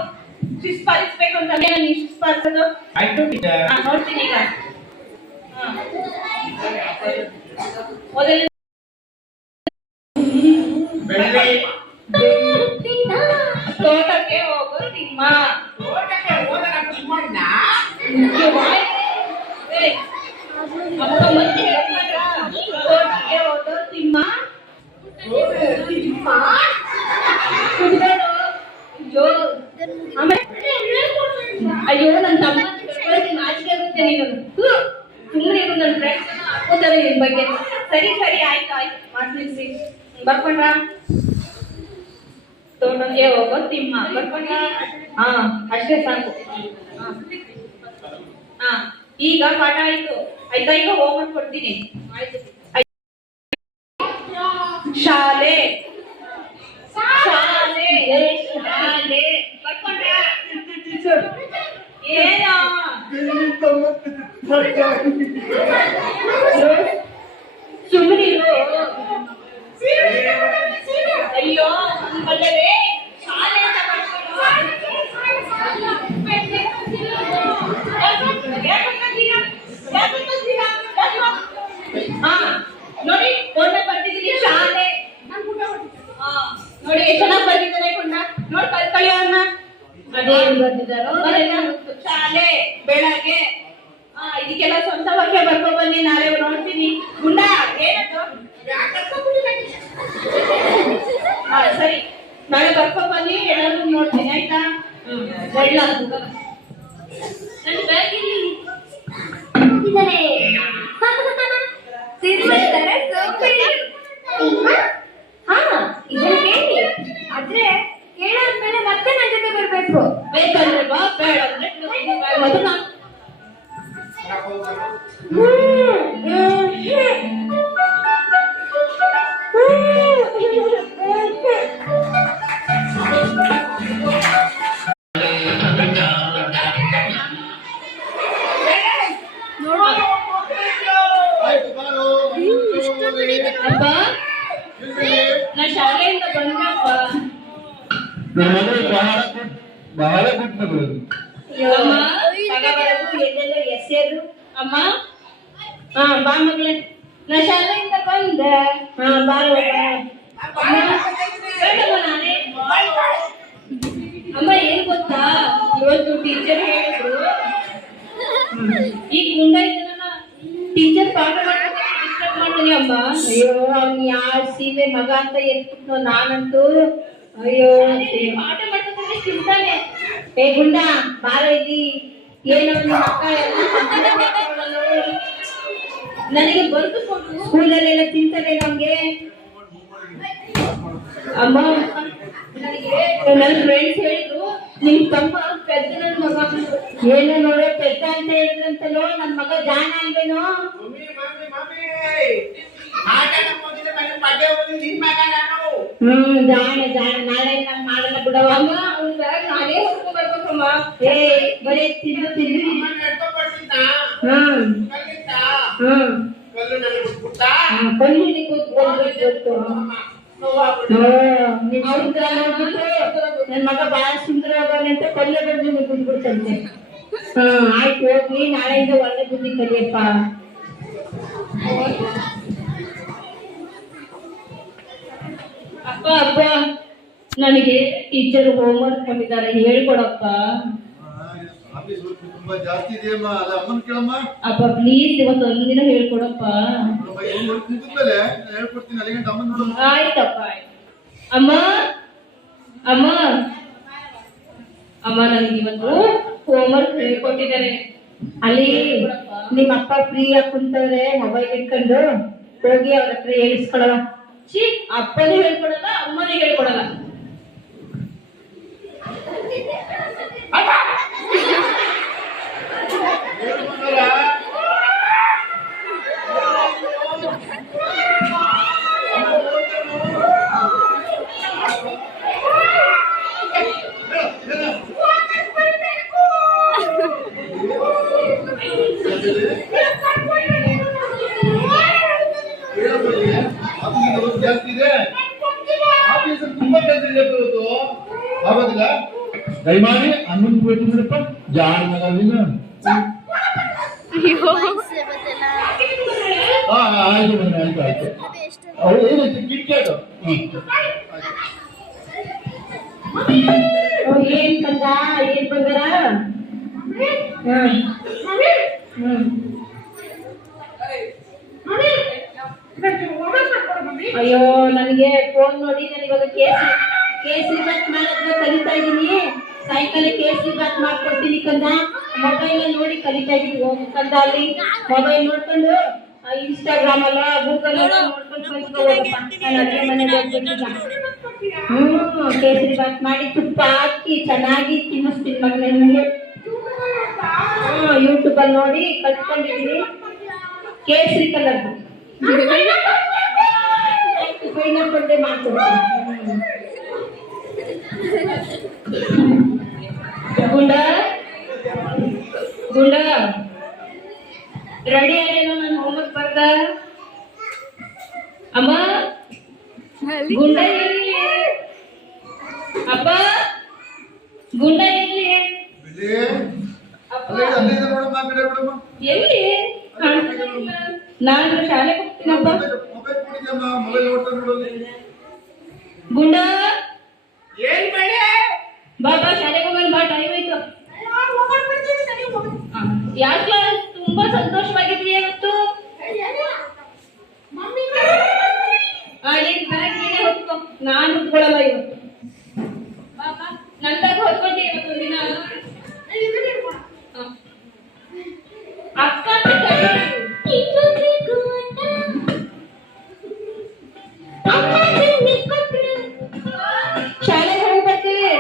ಶಿಸ್ತು ಪಾಲಿಸ್ಬೇಕು ಅಂತ ನೀನು ಶಿಸ್ತು ಪಾಲಿಸೋದು? ಆಯ್ತು ಟೀಚರ್. ನೋಡ್ತೀನಿ ಈಗ. ಮೊದಲ ಬೆಳ್ಳಿ ತೋಟಕ್ಕೆ ಹೋಗೋ ತಿಮ್ಮ. ತೋಟಕ್ಕೆ ಹೋದರ ತಿಮ್ಮಣ್ಣ. ತೋಟಕ್ಕೆ ಹೋದೋ ತಿಮ್ಮ. ಅಯ್ಯೋ ನನ್ನ ತಮ್ಮ ನಾಚಿಕೆ ಆಗುತ್ತೆ ನೀನು. ಸುಮ್ಮನೆ ಇರು, ನನ್ನ ಫ್ರೆಂಡ್ಸ್ ಹಾಕೋತಾರೆ ನಿನ್ ಬಗ್ಗೆ. ಸರಿ ಸರಿ ಆಯ್ತು ಆಯ್ತು, ಮಾತಾಡಿಸಿ ಬರ್ಕೊಂಡ್ರ? ತೋಟಕ್ಕೆ ಹೋಗೋ ತಿಮ್ಮ ಬರ್ಕೊಂಡ್ರ? ಹಾ ಅಷ್ಟೇ ಸಾಕು. ಹಾ ಈಗ ಪಾಠ ಆಯ್ತು ಆಯ್ತಾ? ಈಗ ಹೋಮ್ವರ್ಕ್ ಕೊಡ್ತೀನಿ. ಆಯ್ತು. ಶಾಲೆ ಶಾಲೆ ಶಾಲೆ ಬರ್ಕೊಂಡ್ರ? ಏನೋ ಸುಮ್ಮನಿರು. ಅಯ್ಯೋ ಬಲ್ಲವೇ ಶಾಲೆ ಅಂತ ಹಾ ನೋಡಿ, ಬೋರ್ಡ್ ಬರ್ತಿದ್ದೀನಿ ಶಾಲೆ. ನೋಡಿ ಎಷ್ಟು ಚೆನ್ನಾಗಿ ಬರ್ತಿದ್ದಾರೆ ಕೊಂಡ. ನೋಡಿ ಕಲ್ಕೊಳ್ಳಿ ಅವ್ರನ್ನ. ಅದೇನು ಬರ್ತಿದ್ದಾರೋ ಶಾಲೆ ಬೆಳಗ್ಗೆ. ಇದಕ್ಕೆಲ್ಲ ಸ್ವಂತ ವಾಕ್ಯ ಬರ್ಕೊ ಬನ್ನಿ, ನಾಳೆ ನೋಡ್ತೀನಿ. ಗುಂಡ ಏನದು? ಸರಿ, ನಾಳೆ ಬರ್ಕೊ ಬನ್ನಿ, ಎಲ್ಲರೂ ನೋಡ್ತೀನಿ ಆಯ್ತಾ? ನನ್ನ ಬ್ಯಾಗಿಲ್ಲಿ ಇದ್ದಾರೆ. ಸಿನಿಮಾ ಇದ್ದಾರೆ. ಹಾ ಇದ್ದಾರೆ. ಅಪ್ಪ ನಾ ಶಾಲೆಯಿಂದ ಬಂದಪ್ಪ. ನನ್ನ ಮಗಳು ಬಹಳ ಗುಡ್ ಮಗಳು. ಅಮ್ಮ ಎಲ್ಲೆಲ್ಲ ಎಸೆದು ಅಮ್ಮ. ಹಾ ಬಾ ಮಗಳೇ, ನಾ ಶಾಲೆಯಿಂದ ಬಂದೆ. ಹಾ ಬಾರೋ ನಾನೇ. ಅಮ್ಮ ಏನ್ ಗೊತ್ತಾ, ಇವತ್ತು ಟೀಚರ್ ಹೇಳಿದ್ರು ಈ ಗುಂಡ ಇದನ್ನ ಟೀಚರ್ ಪಾಠ ಡಿಸ್ಟರ್ಬ್ ಮಾಡ್ತೀನಿ ಅಮ್ಮ. ಅಯ್ಯೋ ಅವ್ನು ಯಾರ್ ಸೀಮೆ ಮಗ ಅಂತ ಎತ್ಬಿಟ್ನೋ ನಾನಂತೂ. ಅಯ್ಯೋ ಪಾಠ ಮಾಡ್ಕೊಂಡ್ರೆ ಚಿಂತಾನೆ. ಏ ಗುಂಡ ಬಾರ ಇಲ್ಲಿ, ಏನೋ ನಿಮ್ಮ ಅಕ್ಕ ನನಗೆ ಬರೆದು ಕೊಟ್ಟು ಸ್ಕೂಲಲ್ಲೆಲ್ಲ ತಿಂತಾರೆ ನಮ್ಗೆ. ಅಮ್ಮ ನನಗೆ ನನ್ನ ಫ್ರೆಂಡ್ಸ್ ಹೇಳಿದ್ರು ನಿಮ್ ತಮ್ಮ ಪೆದ್ದ ನನ್ ಮಗ. ಏನೋ ನೋಡೋ ಪೆದ್ದ ಅಂತ ಹೇಳಿದ್ರಂತಲೋ, ನನ್ ಮಗ ಜಾಣ ಅಲ್ವೇನೋ. ಜಾಣ ನಾಳೆ ನಂಗ್ ಮಾಡಲ್ಲ ಬಿಡವ. ಅಮ್ಮ ಅವ್ನ ಬ್ಯಾಗ್ ನಾನೇ ಹೊತ್ಕೊಂಡ್ ಬರ್ಬೇಕಮ್ಮ. ಏ ಬರೀ ತಿಂದು ಕಲ್ಲಿಗೆ ಕೂತ್ಕೊಂಡು ನನ್ ಮಗ ಬಹಳ ಸುಂದರವಾಗನೆ ಅಂತ ಕೊಲ್ಲೆ ಬಂದು ಕುಂದ್ಬಿಡ್ತಂತೆ. ಆಯ್ತು ಹೋಗಿ ನಾಳೆಯಿಂದ ಒಳ್ಳೆ ಬುದ್ಧಿ ಕಲಿಯಪ್ಪ. ಅಪ್ಪ ಅಪ್ಪ ನನಗೆ ಟೀಚರ್ ಹೋಮ್ವರ್ಕ್ ಕೊಟ್ಟಿದ್ದಾರೆ, ಹೇಳ್ಕೊಡಪ್ಪ. ತುಂಬಾ ಜಾಸ್ತಿ ಇದೆಯಮ್ಮ, ಅದು ಅಮ್ಮನ್ ಕೇಳಮ್ಮ. ಅಪ್ಪ ಪ್ಲೀಸ್ ಇವತ್ತು ಒಂದಿನ ಹೇಳ್ಕೊಡಪ್ಪ. ಹೇಳ್ಕೊಡ್ತೀನಿ, ಅಲ್ಲಿಗಂಟ ಅಮ್ಮನ್ ನೋಡು. ಆಯ್ತಪ್ಪ ಆಯ್ತು. ಅಮ್ಮ ಅಮ್ಮ ಅಮ್ಮ ನನಗೆ ಇವತ್ತು ಹೋಮ್ವರ್ಕ್ ಹೇಳ್ಕೊಟ್ಟಿದ್ದಾರೆ. ಅಲ್ಲಿ ನಿಮ್ಮ ಅಪ್ಪ ಫ್ರೀ ಆಗಿ ಕುಂತವ್ರೆ, ಮೊಬೈಲ್ ಇಟ್ಕೊಂಡು ಹೋಗಿ ಅವ್ರ ಹತ್ರ ಹೇಳಿಸ್ಕೊಳಲ್ಲ. ಚೀ, ಅಪ್ಪನೇ ಹೇಳ್ಕೊಡಲ್ಲ, ಅಮ್ಮನೇ ಹೇಳ್ಕೊಡಲ್ಲ. ಜಾಸ್ತಿ ಇದೆ, ಆಫೀಸಲ್ಲಿ ತುಂಬಾ ಕೆಲಸ ಇದೆ ಇವತ್ತು. ಆಗೋದಿಲ್ಲ, ದಯಮಾಡಿ ಅಮ್ಮನ್ ಬಿಡಪ್ಪ. ಜಾಣ ಮಗ ಆಯ್ತು ಆಯ್ತು ಆಯ್ತು. ಅವ್ರು ಏನೈತೆ ಕಿಟ್ಕ್ಯಾಟು. ಏನ್ ಕಂದ, ಏನ್ ಬಂಗಾರ? ಅಯ್ಯೋ ನನಗೆ ಫೋನ್ ನೋಡಿ ನಾನು ಇವಾಗ ಕೇಸರಿ ಬಾತ್ ಮಾಡೋದನ್ನ ಕಲಿತಾ ಇದೀನಿ. ಸಾಯಂಕಾಲ ಕೇಸರಿ ಬಾತ್ ಮಾಡ್ಕೊಡ್ತೀನಿ ಕಂದ. ಮೊಬೈಲ್ ನೋಡಿ ಕಲಿತಾ ಇದೀನಿ. ಹೋಗಿ ಕಂದ, ಅಲ್ಲಿ ಮೊಬೈಲ್ ನೋಡ್ಕೊಂಡು ಇನ್ಸ್ಟಾಗ್ರಾಮ್ ಅಲ್ಲ ಗೂಗಲ್ ಎಲ್ಲ ನೋಡ್ಕೊಂಡು ಕಲ್ತ್ಕೋಬೋದಪ್ಪ. ನಾನು ಅಡುಗೆ ಮನೆಗೆ ಹೋಗ್ಬೇಕಿಲ್ಲ. ಕೇಸರಿ ಬಾತ್ ಮಾಡಿ ತುಪ್ಪ ಹಾಕಿ ಚೆನ್ನಾಗಿ ತಿನ್ನಿಸ್ತೀನಿ ಮಗನೇ ನಿಮಗೆ. ಯೂಟ್ಯೂಬ್ ಅಲ್ಲಿ ನೋಡಿ ಕಲ್ತ್ಕೊಂಡಿದೀನಿ. ಕೇಸರಿ ಕಲರ್ ಪೈನಾಪಲ್ಲೆ ಮಾಡ್ಕೊಡ್ತೀನಿ. ಗುಂಡ ಗುಂಡ ರೆಡಿ ಆದೇನೋ ನಾನು ಹೋಮ್ವರ್ಕ್ ಬರ್ದ. ಅಮ್ಮ ಗುಂಡ ಎಲ್ಲಿ? ಅಪ್ಪ ಗುಂಡ ಎಲ್ಲಿ? ಎಲ್ಲಿ ನಾನು ಶಾಲೆಗೆ ಹೋಗ್ತೀನಪ್ಪ. ಗುಂಡ ಬಾ ಬಾ ಶಾಲೆಗೆ ಹೋಗೋಣ ಬಾ, ಟೈಮ್ ಆಯ್ತು. ಯಾಕೆ ಕ್ಲಾಸ್ ತುಂಬಾ ಸಂತೋಷವಾಗಿದೆಯಾ ಇವತ್ತು? ನಿನ್ ಬ್ಯಾಗ್ ನೀನೇ ಹೊತ್ಕೊ, ನಾನು ಹೊತ್ಕೊಳ್ಳಲ್ಲ ಇವತ್ತು. ಬಾ ಬಾ ನಂದಾಗ ಹೊತ್ಕೊಳ್ತೀಯ ಇವತ್ತು ದಿನ. ಅಕ್ಕ ಶಾಲೆಗೆ ಹೋಗಿ ಬರ್ತೀವಿ.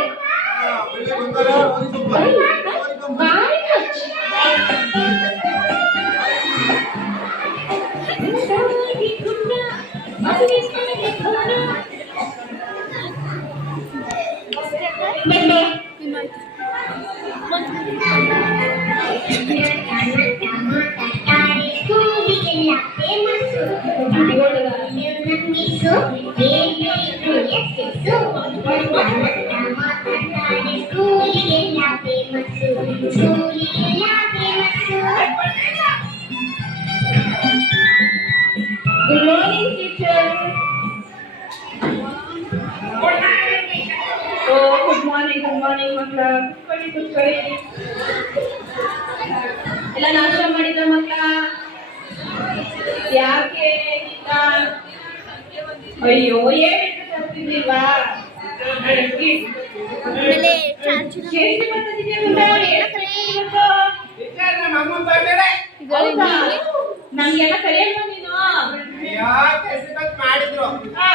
Yes good morning teacher. Oh good morning ಮಕ್ಕಳ. ಕುತ್ಕೊಳ್ಳಿ. ಎಲ್ಲ ನಾಷ್ಟ ಮಾಡಿದ್ರ ಮಕ್ಕಳ? ಯಾಕೆ ಇಲ್ಲ? ಅಯ್ಯೋ ಏನಿಟ್ಟು ತರ್ತಿದ್ದಿಲ್ವಾ? ಆಮೇಲೆ ಚಾರ್ಜಿನ ಕೇಳಿ ಬಂದಿದ್ಯಾ ಗುಂಡ? ಹೌದಾ? ನಮ್ಗೆಲ್ಲ ಕರೆಯಲ್ವಾ ನೀನು? ಮಾಡಿದ್ರು ಹಾ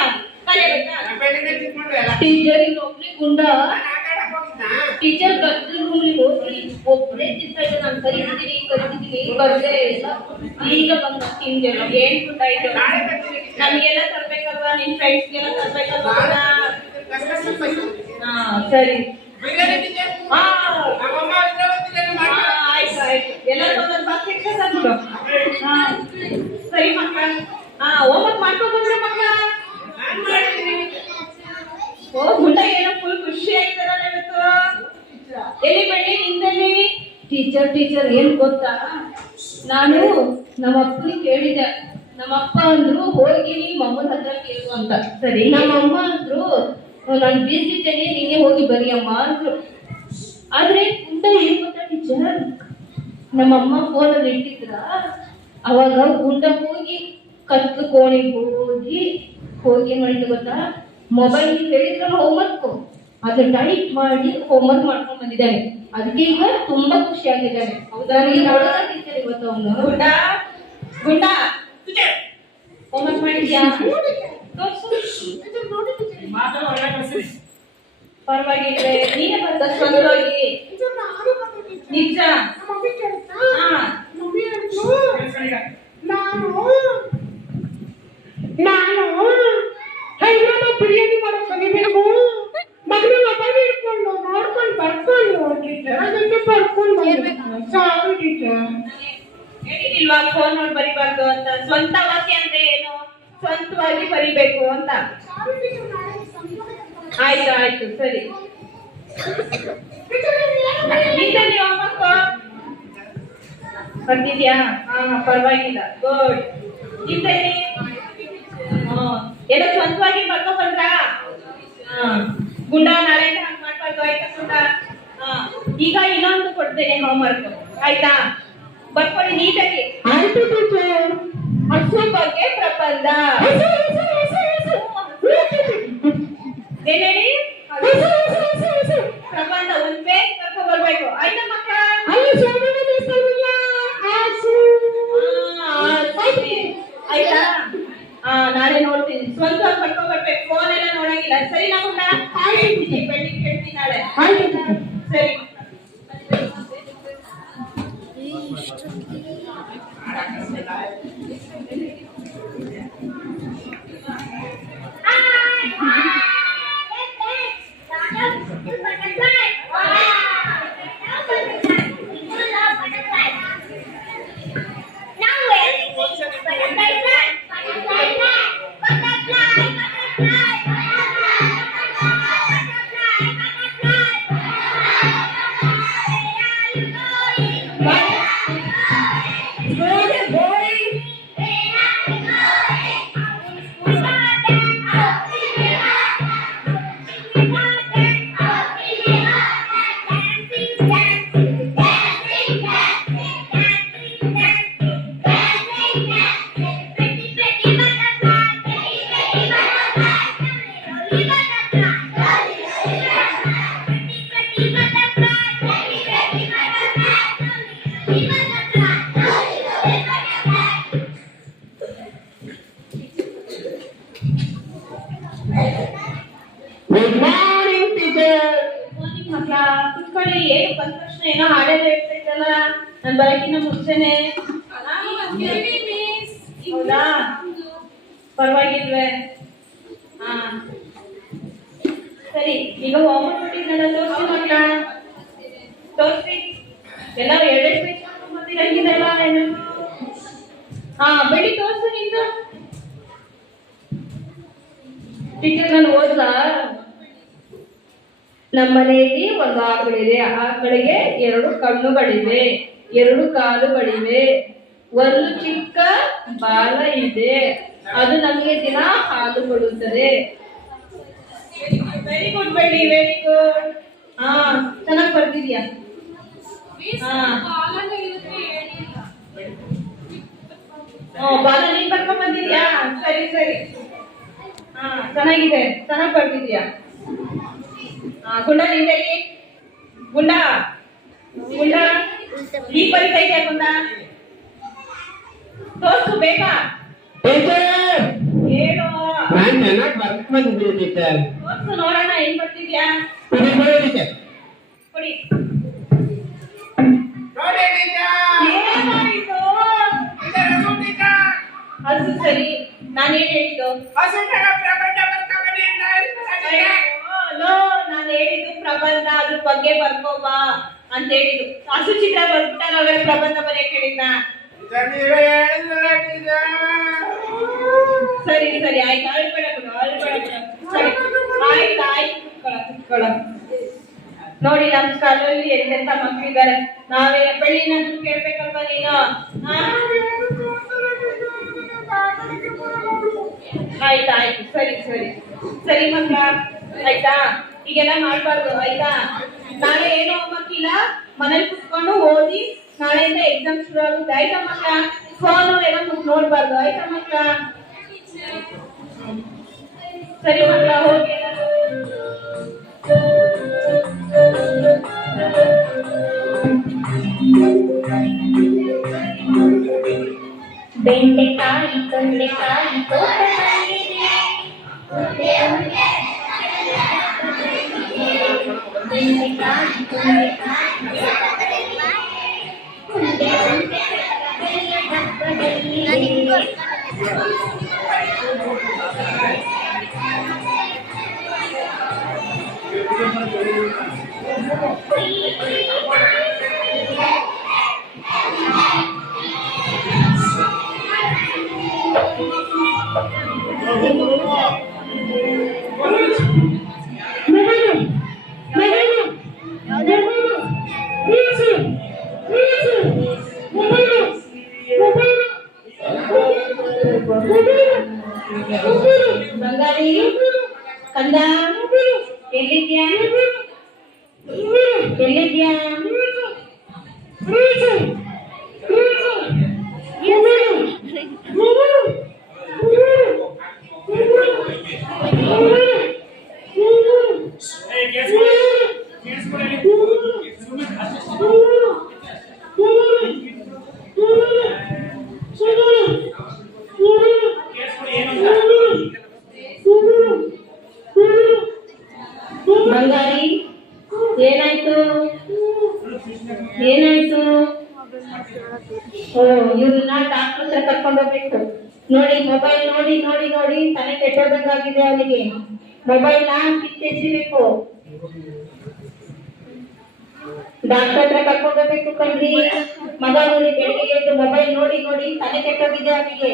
ಕರೆಯಬೇಕಾ? ಬೆಳಿಗ್ಗೆ ಚಿಕ್ಕೊಂಡು ಎಲ್ಲ ಟೀಚರ್ ಇನ್ನೊಬ್ನೇ ಗುಂಡ ಹೋಗಿದ್ದ ಟೀಚರ್ ಗದ್ದಲ ರೂಮ್ಗೆ ಹೋಗಿ ಒಬ್ಬನೇ ತಿಂತಾ ಇದ್ದ. ನಾನು ಕರಿತಿದ್ದೀನಿ ಬರ್ದೇ ಇಲ್ಲ. ಈಗ ಬಂದ ತಿಂದೆಲ್ಲ. ಏನ್ ಗುಂಡ ಇದು? ನಮ್ಗೆಲ್ಲ ತರ್ಬೇಕಲ್ವಾ? ನಿನ್ ಫ್ರೆಂಡ್ಸ್ಗೆಲ್ಲ ತರ್ಬೇಕಲ್ವಾ? ಹಾ ಸರಿ. ಹಾ ಆಯ್ತು. ಎಲ್ಲರೂ ಒಂದೊಂದು ಬಾಸ್ಕೆಟ್ ತಂದ್ಬಿಡು. ಹಾ ಸರಿ ಮಕ್ಕಳ. ಹಾ ಹೋಮ್ವರ್ಕ್ ಮಾಡ್ಕೊಂಡು ಬಂದ್ರೆ ಮಕ್ಕಳ? ಓ ಗುಂಡ ಏನೋ ಫುಲ್ ಖುಷಿ ಆಗಿದಾರಲ್ಲ ಇವತ್ತು. ಎಲ್ಲಿ ಬನ್ನಿ ನಿಂದಲ್ಲಿ? ಟೀಚರ್ ಏನ್ ಗೊತ್ತಾ, ನಾನು ನಮ್ಮ ಅಪ್ಪನಿಗೆ ಕೇಳಿದೆ. ನಮ್ಮಪ್ಪ ಅಂದ್ರು ಹೋಗಿ ನಿಮ್ಮ ಅಮ್ಮನ ಹತ್ರ ಕೇಳು ಅಂತ. ಸರಿ. ನಮ್ಮಮ್ಮ ಅಂದ್ರು ನಾನು ಬೀಸಿದ್ದೇನೆ, ನೀನೇ ಹೋಗಿ ಬರಿಯಮ್ಮ ಅಂದ್ರು. ಆದ್ರೆ ಗುಂಡ ಏನ್ ಗೊತ್ತಾ ಟೀಚರ್, ನಮ್ಮಮ್ಮ ಫೋನಲ್ಲಿ ಇಟ್ಟಿದ್ರ, ಅವಾಗ ಗುಂಡ ಹೋಗಿ ಕತ್ತು ಕೋಣೆಗೆ ಹೋಗಿ ಏನ್ ಮಾಡಿದ್ದು ಗೊತ್ತಾ, ಮೊಬೈಲ್ ಹೇಳಿದ್ರಲ್ಲ ಹೋಮ್ವರ್ಕ್, ಅದು ಟೈಪ್ ಮಾಡಿ ಹೋಮ್ವರ್ಕ್ ಮಾಡ್ಕೊಂಡ್ ಬಂದಿದ್ದಾನೆ. ಅದಕ್ಕೆ ಈಗ ತುಂಬಾ ಖುಷಿ ಆಗಿದ್ದಾನೆ. ಹೌದಾ? ನೀನು ನೋಡೋದ ಟೀಚರ್ ಇವತ್ತು ಅವನು. ಗುಂಡ ಹೋಮ್ವರ್ಕ್ ಮಾಡಿದ್ಯಾ? ಪರವಾಗಿಲ್ಲ, ನೀನೇ ಬಂದ ಸ್ವಂತವಾಗಿ. ನಿಜ? ನಾನು ಹೈದರಾಬಾದ್ ಬಿರಿಯಾನಿ ಮಾಡಕ್ ಕಲಿಬೇಕು. ಮಗನ ಮೊಬೈಲ್ ಹಿಡ್ಕೊಂಡು ನೋಡ್ಕೊಂಡು ಬರ್ಕೊಂಡು ಟೀಚರ್, ಅದಕ್ಕೆ ಬರ್ಕೊಂಡು ಸಾಕು ಟೀಚರ್. ಹೇಳಿಲ್ವಾ ಫೋನ್ ನೋಡಿ ಬರಿಬಾರ್ದು ಅಂತ? ಸ್ವಂತ ವಾಕ್ಯ ಅಂದ್ರೆ ಏನು? ಸ್ವಂತವಾಗಿ ಬರಿಬೇಕು ಅಂತ. ಆಯ್ತು ಸರಿ. ನಿಂದಲ್ಲಿ ಹೋಗ್ಬೇಕು ಬರ್ತಿದ್ಯಾ? ಹಾ ಪರವಾಗಿಲ್ಲ, ಗುಡ್. ನಿಂದಲ್ಲಿ ಏನೋ ಸ್ವಂತವಾಗಿ ಬರ್ಕೊಂಡ್ ಬಂದ್ರಾ? ಗುಂಡ ನಾಳೆಯಿಂದ ಹಂಗ್ ಮಾಡ್ಬಾರ್ದು ಆಯ್ತಾ ಗುಂಡ? ಈಗ ಇನ್ನೊಂದು ಕೊಡ್ತೇನೆ ಹೋಮ್ವರ್ಕ್, ಆಯ್ತಾ? ಬರ್ಕೊಳ್ಳಿ ನೀಟಾಗಿ. ಆಯ್ತು ಟೀಚರ್. ಹಸು ಬಗ್ಗೆ ಪ್ರಬಂಧ. ಏನೇಳಿ? ಪ್ರಬಂಧ ಒಂದ್ ಪೇಜ್ ಕರ್ಕೊಂಡ್ ಬರ್ಬೇಕು, ಆಯ್ತಾ ಮಕ್ಕಳ? ಆಯ್ತಾ? ನಾಳೆ ನೋಡ್ತೀನಿ. ಸ್ವಂತವಾಗಿ ಬರ್ಕೊಂಡ್ ಬರ್ಬೇಕು, ಫೋನ್ ಎಲ್ಲ ನೋಡಂಗಿಲ್ಲ. ಸರಿ ನಮ್ಮನ್ನ ಬೆಳಿಗ್ಗೆ ಕೇಳ್ತೀನಿ ನಾಳೆ. ಸರಿ ಗುಡ್ ಮಾರ್ನಿಂಗ್ ಟೀಚರ್. ಮಕ್ಕಳ ಕುತ್ಕೊಳ್ಳಿ. ಏನು ಬಂದ ತಕ್ಷಣ ಏನೋ ಹಾಡೆಲ್ಲ ಹೇಳ್ತೈತಲ್ಲ, ನಾನು ಬರಕಿನ್ನ ಮುಂಚೆನೆ. ಹೌದಾ? ಪರವಾಗಿಲ್ವೇ? ಹಾ ಸರಿ. ಈಗ ಹೋಮ್ವರ್ಕ್ ಕೊಟ್ಟಿದ್ನಲ್ಲ, ತೋರಿಸಿ ಮಕ್ಕಳ, ತೋರಿಸಿ. ಎಲ್ಲ ಎರಡೆರಡು ಪೇಜ್ ಬಂದಿರಂಗಿದೆಲ್ಲ ಏನು? ಹಾ ಬೆಳಿ ತೋರಿಸು ನಿಂದು. ಟೀಚರ್ ನಾನು ಓದ್ಲಾ? ನಮ್ಮ ಮನೆಯಲ್ಲಿ ಒಂದು ಆಕಳಿದೆ. ಆಕಳಿಗೆ 2 ಕಣ್ಣುಗಳಿವೆ, 2 ಕಾಲುಗಳಿವೆ, ಒಂದು ಚಿಕ್ಕ ಬಾಲ ಇದೆ. ಅದು ನಮಗೆ ದಿನ ಹಾಲು ಕೊಡುತ್ತದೆ. ವೆರಿ ಗುಡ್ ಬೆಳ್ಳಿ, ವೆರಿ ಗುಡ್. ಹಾ, ಚೆನ್ನಾಗಿ ಬರ್ತಿದ್ಯಾ? ಬಾಲ ನೀನ್ ಬರ್ಕೊಂಡ್ ಬಂದಿದ್ಯಾ? ಸರಿ ಸರಿ. ಹಾ, ಚೆನ್ನಾಗಿದೆ, ಚೆನ್ನಾಗಿ ಬರ್ತಿದ್ಯಾ? ಗುಂಡ ನಿಂದಲ್ಲಿ ಗುಂಡ ಗುಂಡ ಈ ಬರಿತಾ ಇದೆಯಾ ಗುಂಡ? ತೋರ್ಸು ಬೇಗ. ಹೇಳು. ನಾನು ಚೆನ್ನಾಗಿ ಬರ್ಕ್ ಬಂದಿದ್ದೀನಿ ಟೀಚರ್. ತೋರ್ಸು ನೋಡೋಣ ಏನ್ ಬರ್ತಿದ್ಯಾ? ಕೊಡಿ. ಏನಾಯ್ತು? ಅದು ಸರಿ, ನಾನೇನ್ ಹೇಳಿದ್ದು? ನಾನು ಹೇಳಿದ್ದು ಪ್ರಬಂಧ, ಅದ್ರ ಬಗ್ಗೆ ಬರ್ಕೋಬಾ ಅಂತ ಹೇಳಿದ್ದು. ಹಸು ಚಿತ್ರ ಬರ್ಬಿಟ್ಟಾರ ಅವರ ಪ್ರಬಂಧ ಬರೆಯಕ್ ಹೇಳಿದ್ನ. ಸರಿ ಸರಿ ಆಯ್ತು, ಅಳ್ಬೇಡ ಬಿಡು, ಅಳ್ಬೇಡ ಬಿಡು. ಸರಿ ಆಯ್ತು ಆಯ್ತು, ಕುತ್ಕೊಳ್ಳ. ನೋಡಿ ನಮ್ ಕಾಲದಲ್ಲಿ ಎಂತೆಂತ ಮಕ್ಕಳಿದ್ದಾರೆ. ನಾವೇ ಬೆಳ್ಳಿನ ಕೇಳ್ಬೇಕಲ್ವಾ ನೀನು? ಆಯ್ತಾಯ್ತು, ಸರಿ ಸರಿ ಸರಿ ಮಕ್ಕಳ, ಆಯ್ತಾ? ಈಗೆಲ್ಲ ಮಾಡ್ಬಾರ್ದು, ಆಯ್ತಾ? ನಾಳೆ ಏನೋ ಹೋಮ್ವರ್ಕ್ ಇಲ್ಲ, ಮನೇಲಿ ಕುತ್ಕೊಂಡು ಓದಿ. ನಾಳೆಯಿಂದ ಎಕ್ಸಾಮ್ ಶುರು ಆಗುತ್ತೆ, ಆಯ್ತಾ ಮಕ್ಕಳ? ಫೋನು ಎಲ್ಲ ನೋಡ್ಬಾರ್ದು, ಆಯ್ತಾ ಮಕ್ಕಳ? ಸರಿ ಮಕ್ಕಳ, ಹೋಗಿ. ಬೆಂಡೆಕಾಯಿ ತೊಂಡೆಕಾಯಿ ತೋಟದಲ್ಲಿದೆ, ಬೆಂಡೆಕಾಯಿ ತೊಂಡೆಕಾಯಿ ಡಬ್ಬದಲ್ಲಿದೆ. ಬಂಗಾರಿ ಕಂದ, ಎಲ್ಲಿದ್ಯಾ? ಎಲ್ಲಿದ್ಯಾ? ಬಂಗಾರಿ ಏನಾಯ್ತು? ಏನಾಯ್ತು? ಓ, ಇವ್ರನ್ನ ಡಾಕ್ಟರ್ ಹತ್ರ ಕರ್ಕೊಂಡು ಹೋಗ್ಬೇಕು. ನೋಡಿ ಮೊಬೈಲ್ ನೋಡಿ ನೋಡಿ ನೋಡಿ ತಲೆ ಕೆಟ್ಟೋದಂಗಾಗಿದೆ ಅವನಿಗೆ. ಮೊಬೈಲ್ ನ ಕಿತ್ತೆಸಿಬೇಕು. ಡಾಕ್ಟರ್ ಹತ್ರ ಕರ್ಕೊಂಡು ಹೋಗ್ಬೇಕು ಕಣ್ರಿ. ಮಗ ನೋಡಿ ಬೆಳಿಗ್ಗೆ ಎದ್ದು ಮೊಬೈಲ್ ನೋಡಿ ನೋಡಿ ತಲೆ ಕೆಟ್ಟೋಗಿದೆ ಅವನಿಗೆ.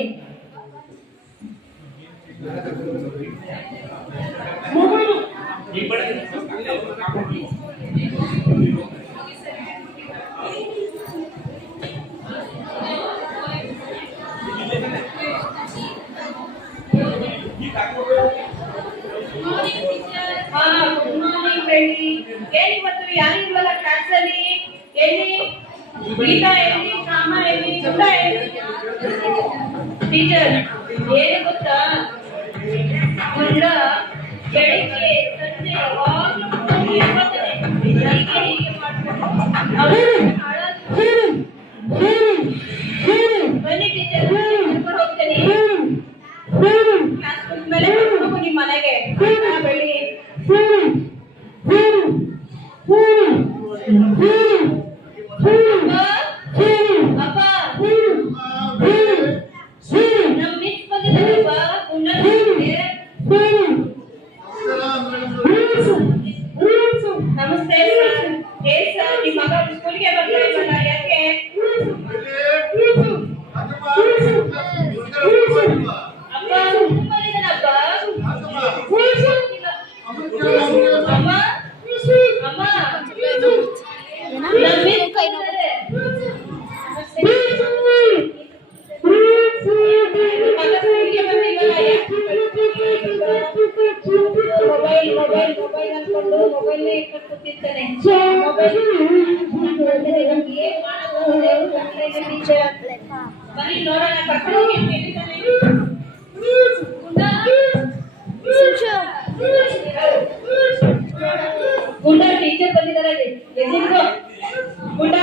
ಏನಿವತ್ತು ಯಾರಿಲ್ವಲ್ಲ ಕ್ಲಾಸ್ ಅಲ್ಲಿ? ಎಲ್ಲಿ ಗೀತಾ, ಎಲ್ಲಿ ಕಾಮ, ಎಲ್ಲಿ ಸುತ್ತ, ಎಲ್ಲಿ? ಟೀಚರ್ ಏನು ಗೊತ್ತಾ, ಗುಂಡ ಬೆಳಿಗ್ಗೆ ಸಂಜೆ ಯಾವಾಗ್ಲೂ ಹೀಗೆ ಮಾಡ್ತಾರೆ. ಬನ್ನಿ ಟೀಚರ್, ಕರ್ಕೊಂಡು ಹೋಗ್ತೇನೆ. ಕ್ಲಾಸ್ ಮೇಲೆ ಕರ್ಕೊಂಡು ಹೋಗಿ ಮನೆಗೆ. ಬೆಳಿ ಅಪ್ಪ, ನಮ್ ಮಿಸ್ ಬಂದಿದ್ದಾರಪ್ಪ. ನಮಸ್ತೆ ಸರ್. ಏನ್ ಸರ್, ನಿಮ್ಮ ಮಗ ಸ್ಕೂಲ್ಗೆ ಬರ್ತಾ ಇಲ್ವಲ್ಲ, ಯಾಕೆ? ಅಪ್ಪ ಬಂದಿದ್ದಾನಪ್ಪ. ಮೊಬೈಲ್ ಅನ್ಕೊಂಡು ಮೊಬೈಲ್ನೇ ಇಟ್ಕೊಂಡು ಕೂತಿರ್ತಾನೆ. ಮೊಬೈಲ್ ನಮ್ಗೆ ಏನ್ ಮಾಡೋದು ಟೀಚರ್ ಬನ್ನಿ ನೋಡೋಣ ಕರ್ಕೊಂಡು ಹೋಗಿ ಅಂತ ಹೇಳಿದ್ದಾನೆ. ಗುಂಡ ಟೀಚರ್ ಬಂದಿದ್ದಾರೆ ಎಲ್ಲಿಂದ ಗುಂಡ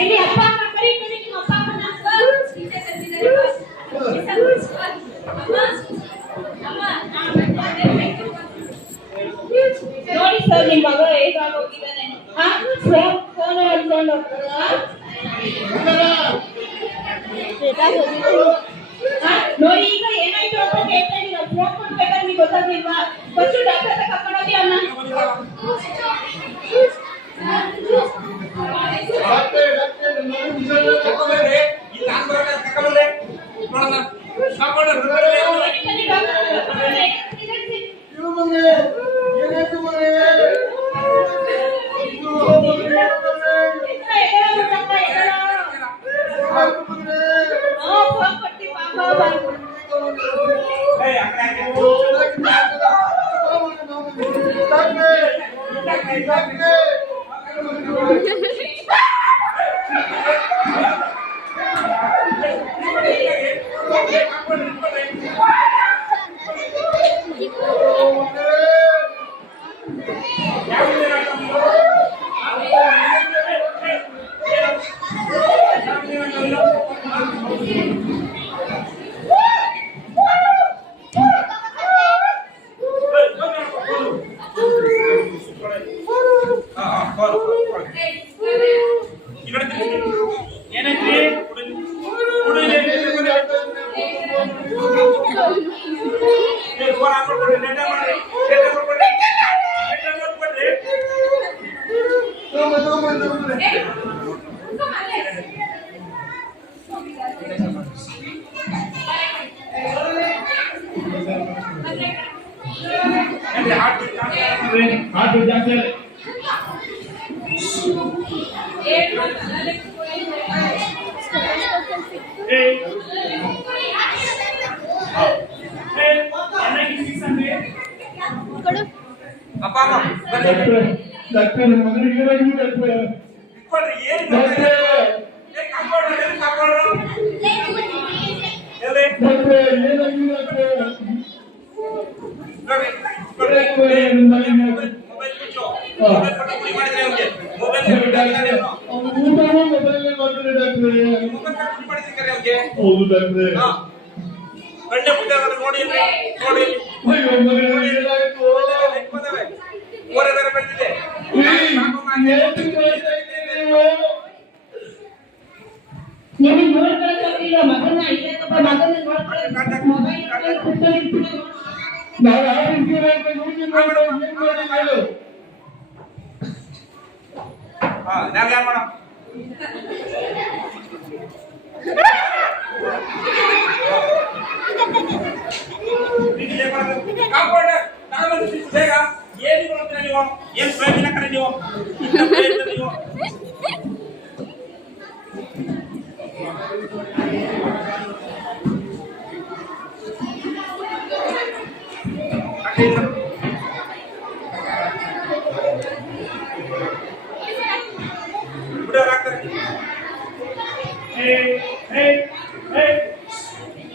ಎಲ್ಲಿ ಅಪ್ಪ ಅಮ್ಮ ಕರಿ ಕರಿ ನಿಮ್ಮ ಅಪ್ಪ ಅಮ್ಮನ ನೋಡಿ ಸರ್ ನಿಮ್ಮ ಮಗ ಹೇಗಾಗೋಗಿದ್ದಾನೆ. ಫೋನ್ ಹಿಡ್ಕೊಂಡು ನೋಡಿ ಈಗ ಏನಾಯ್ತು ಅಂತ ಕೇಳ್ತಾ ಇದೀರ. ಫೋನ್ ಕೊಡ್ಬೇಕಾದ್ರೆ ನಿಮ್ಗೆ ಗೊತ್ತಾಗ್ಲಿಲ್ವಾ? ಫಸ್ಟ್ ಡಾಕ್ಟರ್ ಹತ್ರ ಕರ್ಕೊಂಡೋಗಿ ಅನ್ನ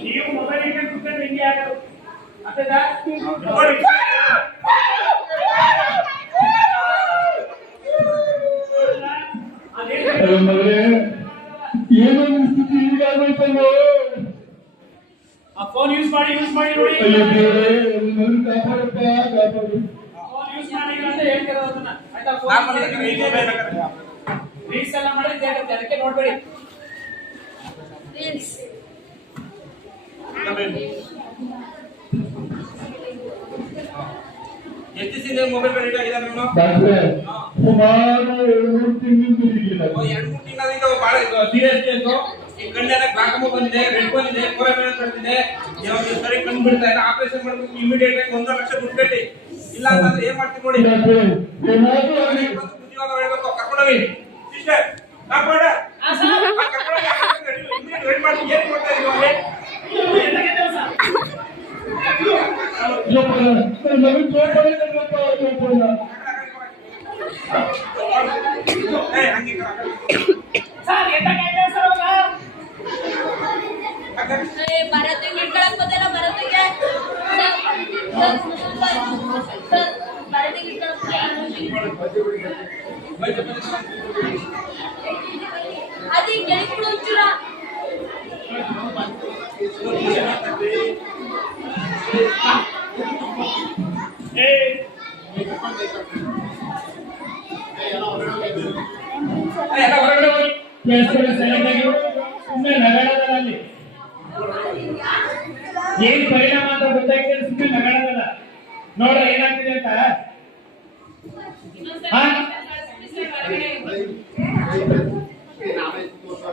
ನೀವು ಮೊಬೈಲ್ ಇಟ್ಕೊಂಡು ಕೂತ್ಕೊಂಡು ಹಿಂಗೆ ಆಗೋದು ಅರ್ಥಾಯ್ತಾ? ಏನೋ ಸ್ಥಿತಿ ಹೀಗಾಗೋಯ್ತಲ್ಲೋ. ಆ ಫೋನ್ ಯೂಸ್ ಮಾಡಿ ನೋಡಿ. ಕಾಪಾಡಪ್ಪ ಕಾಪಾಡು. ಫೋನ್ ಯೂಸ್ ಮಾಡಿ ಅಂತ ಹೇಳ್ತಿರೋ ಅದನ್ನ ಆಯ್ತಾ? ರೀಲ್ಸ್ ಎಲ್ಲ ಮಾಡಿದ್ರೆ ಅದಕ್ಕೆ ನೋಡ್ಬೇಡಿ. ಎಷ್ಟು ದಿನ ಮೊಬೈಲ್ ರೇಟ್ ಆಗಿದೆ ನೀವು? ಸುಮಾರು 2-3 ತಿಂಗಳು ಇರಲಿಲ್ಲ. 2-3 ತಿಂಗಳಿಂದ ಬಹಳ ಸೀರಿಯಸ್ ಇತ್ತು. ಈ ಕಣ್ಣೆಲ್ಲ ಗ್ಲಾಕೋಮಾ ಬಂದಿದೆ, ರೆಡ್ ಬಂದಿದೆ, ಕೋರಮೈನಸ್ ಬಂದಿದೆ. ಇವಾಗ ಸರಿ ಕಣ್ಣು ಬಿಡ್ತಾ ಇಲ್ಲ. ಆಪರೇಷನ್ ಮಾಡಬೇಕು ಇಮಿಡಿಯೇಟ್ ಆಗಿ 1 ಲಕ್ಷ ದುಡ್ಡು ಕಟ್ಟಿ ಇಲ್ಲ ಅಂತಂದ್ರೆ ಏನ್ ಮಾಡ್ತೀನಿ ನೋಡಿ. ಡಾಕ್ಟ್ರೆ ಏನಾದ್ರೂ ಆಗಲಿ ಬುದ್ಧಿವಾದ ಹೇಳ್ಬೇಕು. ಕರ್ಕೊಂಡೋಗಿ ಸಿಸ್ಟರ್ ಕರ್ಕೊಂಡ ರೆಡಿ ಮಾಡಿ ಏನ್ ಮಾಡ್ತಾ ಇದೀವಿ ಅಲ್ಲಿ ಜೋಪಾನ ನನ್ನ ಮಗನ್ ಜೋಪಾನ ಇರ್ಬೇಕಪ್ಪ, ಜೋಪಾನ. ಭರತಿಗೆ ಇಟ್ಕೊಳಕ್ ಬಂದಿಲ್ಲ. ಭರತಿಗೆ ಭರತಿಗೆ ಅದೇ ಗೆಳಿ ಕೂಡ ಒಂಚೂರ ನಗರದಲ್ಲಿ ಏನ್ ಪರಿಣಾಮ ಅಂತ ಗೊತ್ತಾಗ್ತದೆ. ಸುಮ್ಮನೆ ನಗರದಲ್ಲ ನೋಡ್ರ ಏನಾಗ್ತಿದೆ ಅಂತ.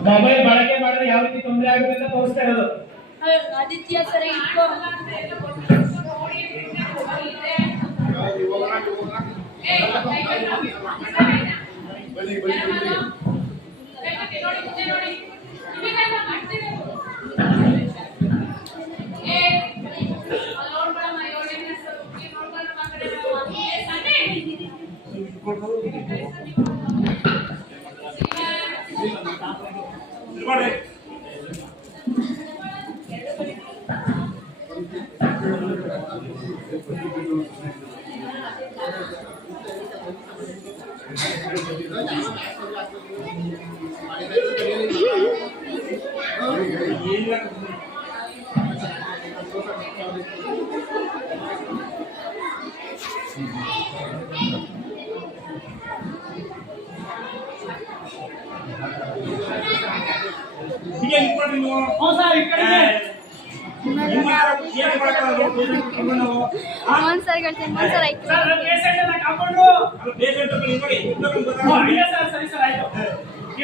ಮೊಬೈಲ್ ಬಳಕೆ ಮಾಡಿದ್ರೆ ಯಾವ ರೀತಿ ತೊಂದರೆ ಆಗುತ್ತೆ ಅಂತ ತೋರಿಸ್ತಾ ಇರೋದು. ಆದಿತ್ಯ ಸರಿ ಇಟ್ಕೋ. ಒಂದ್ಸರಿ ಹೇಳ್ತೀನಿ, ಒಂದ್ಸರಿ ಆಯ್ತು.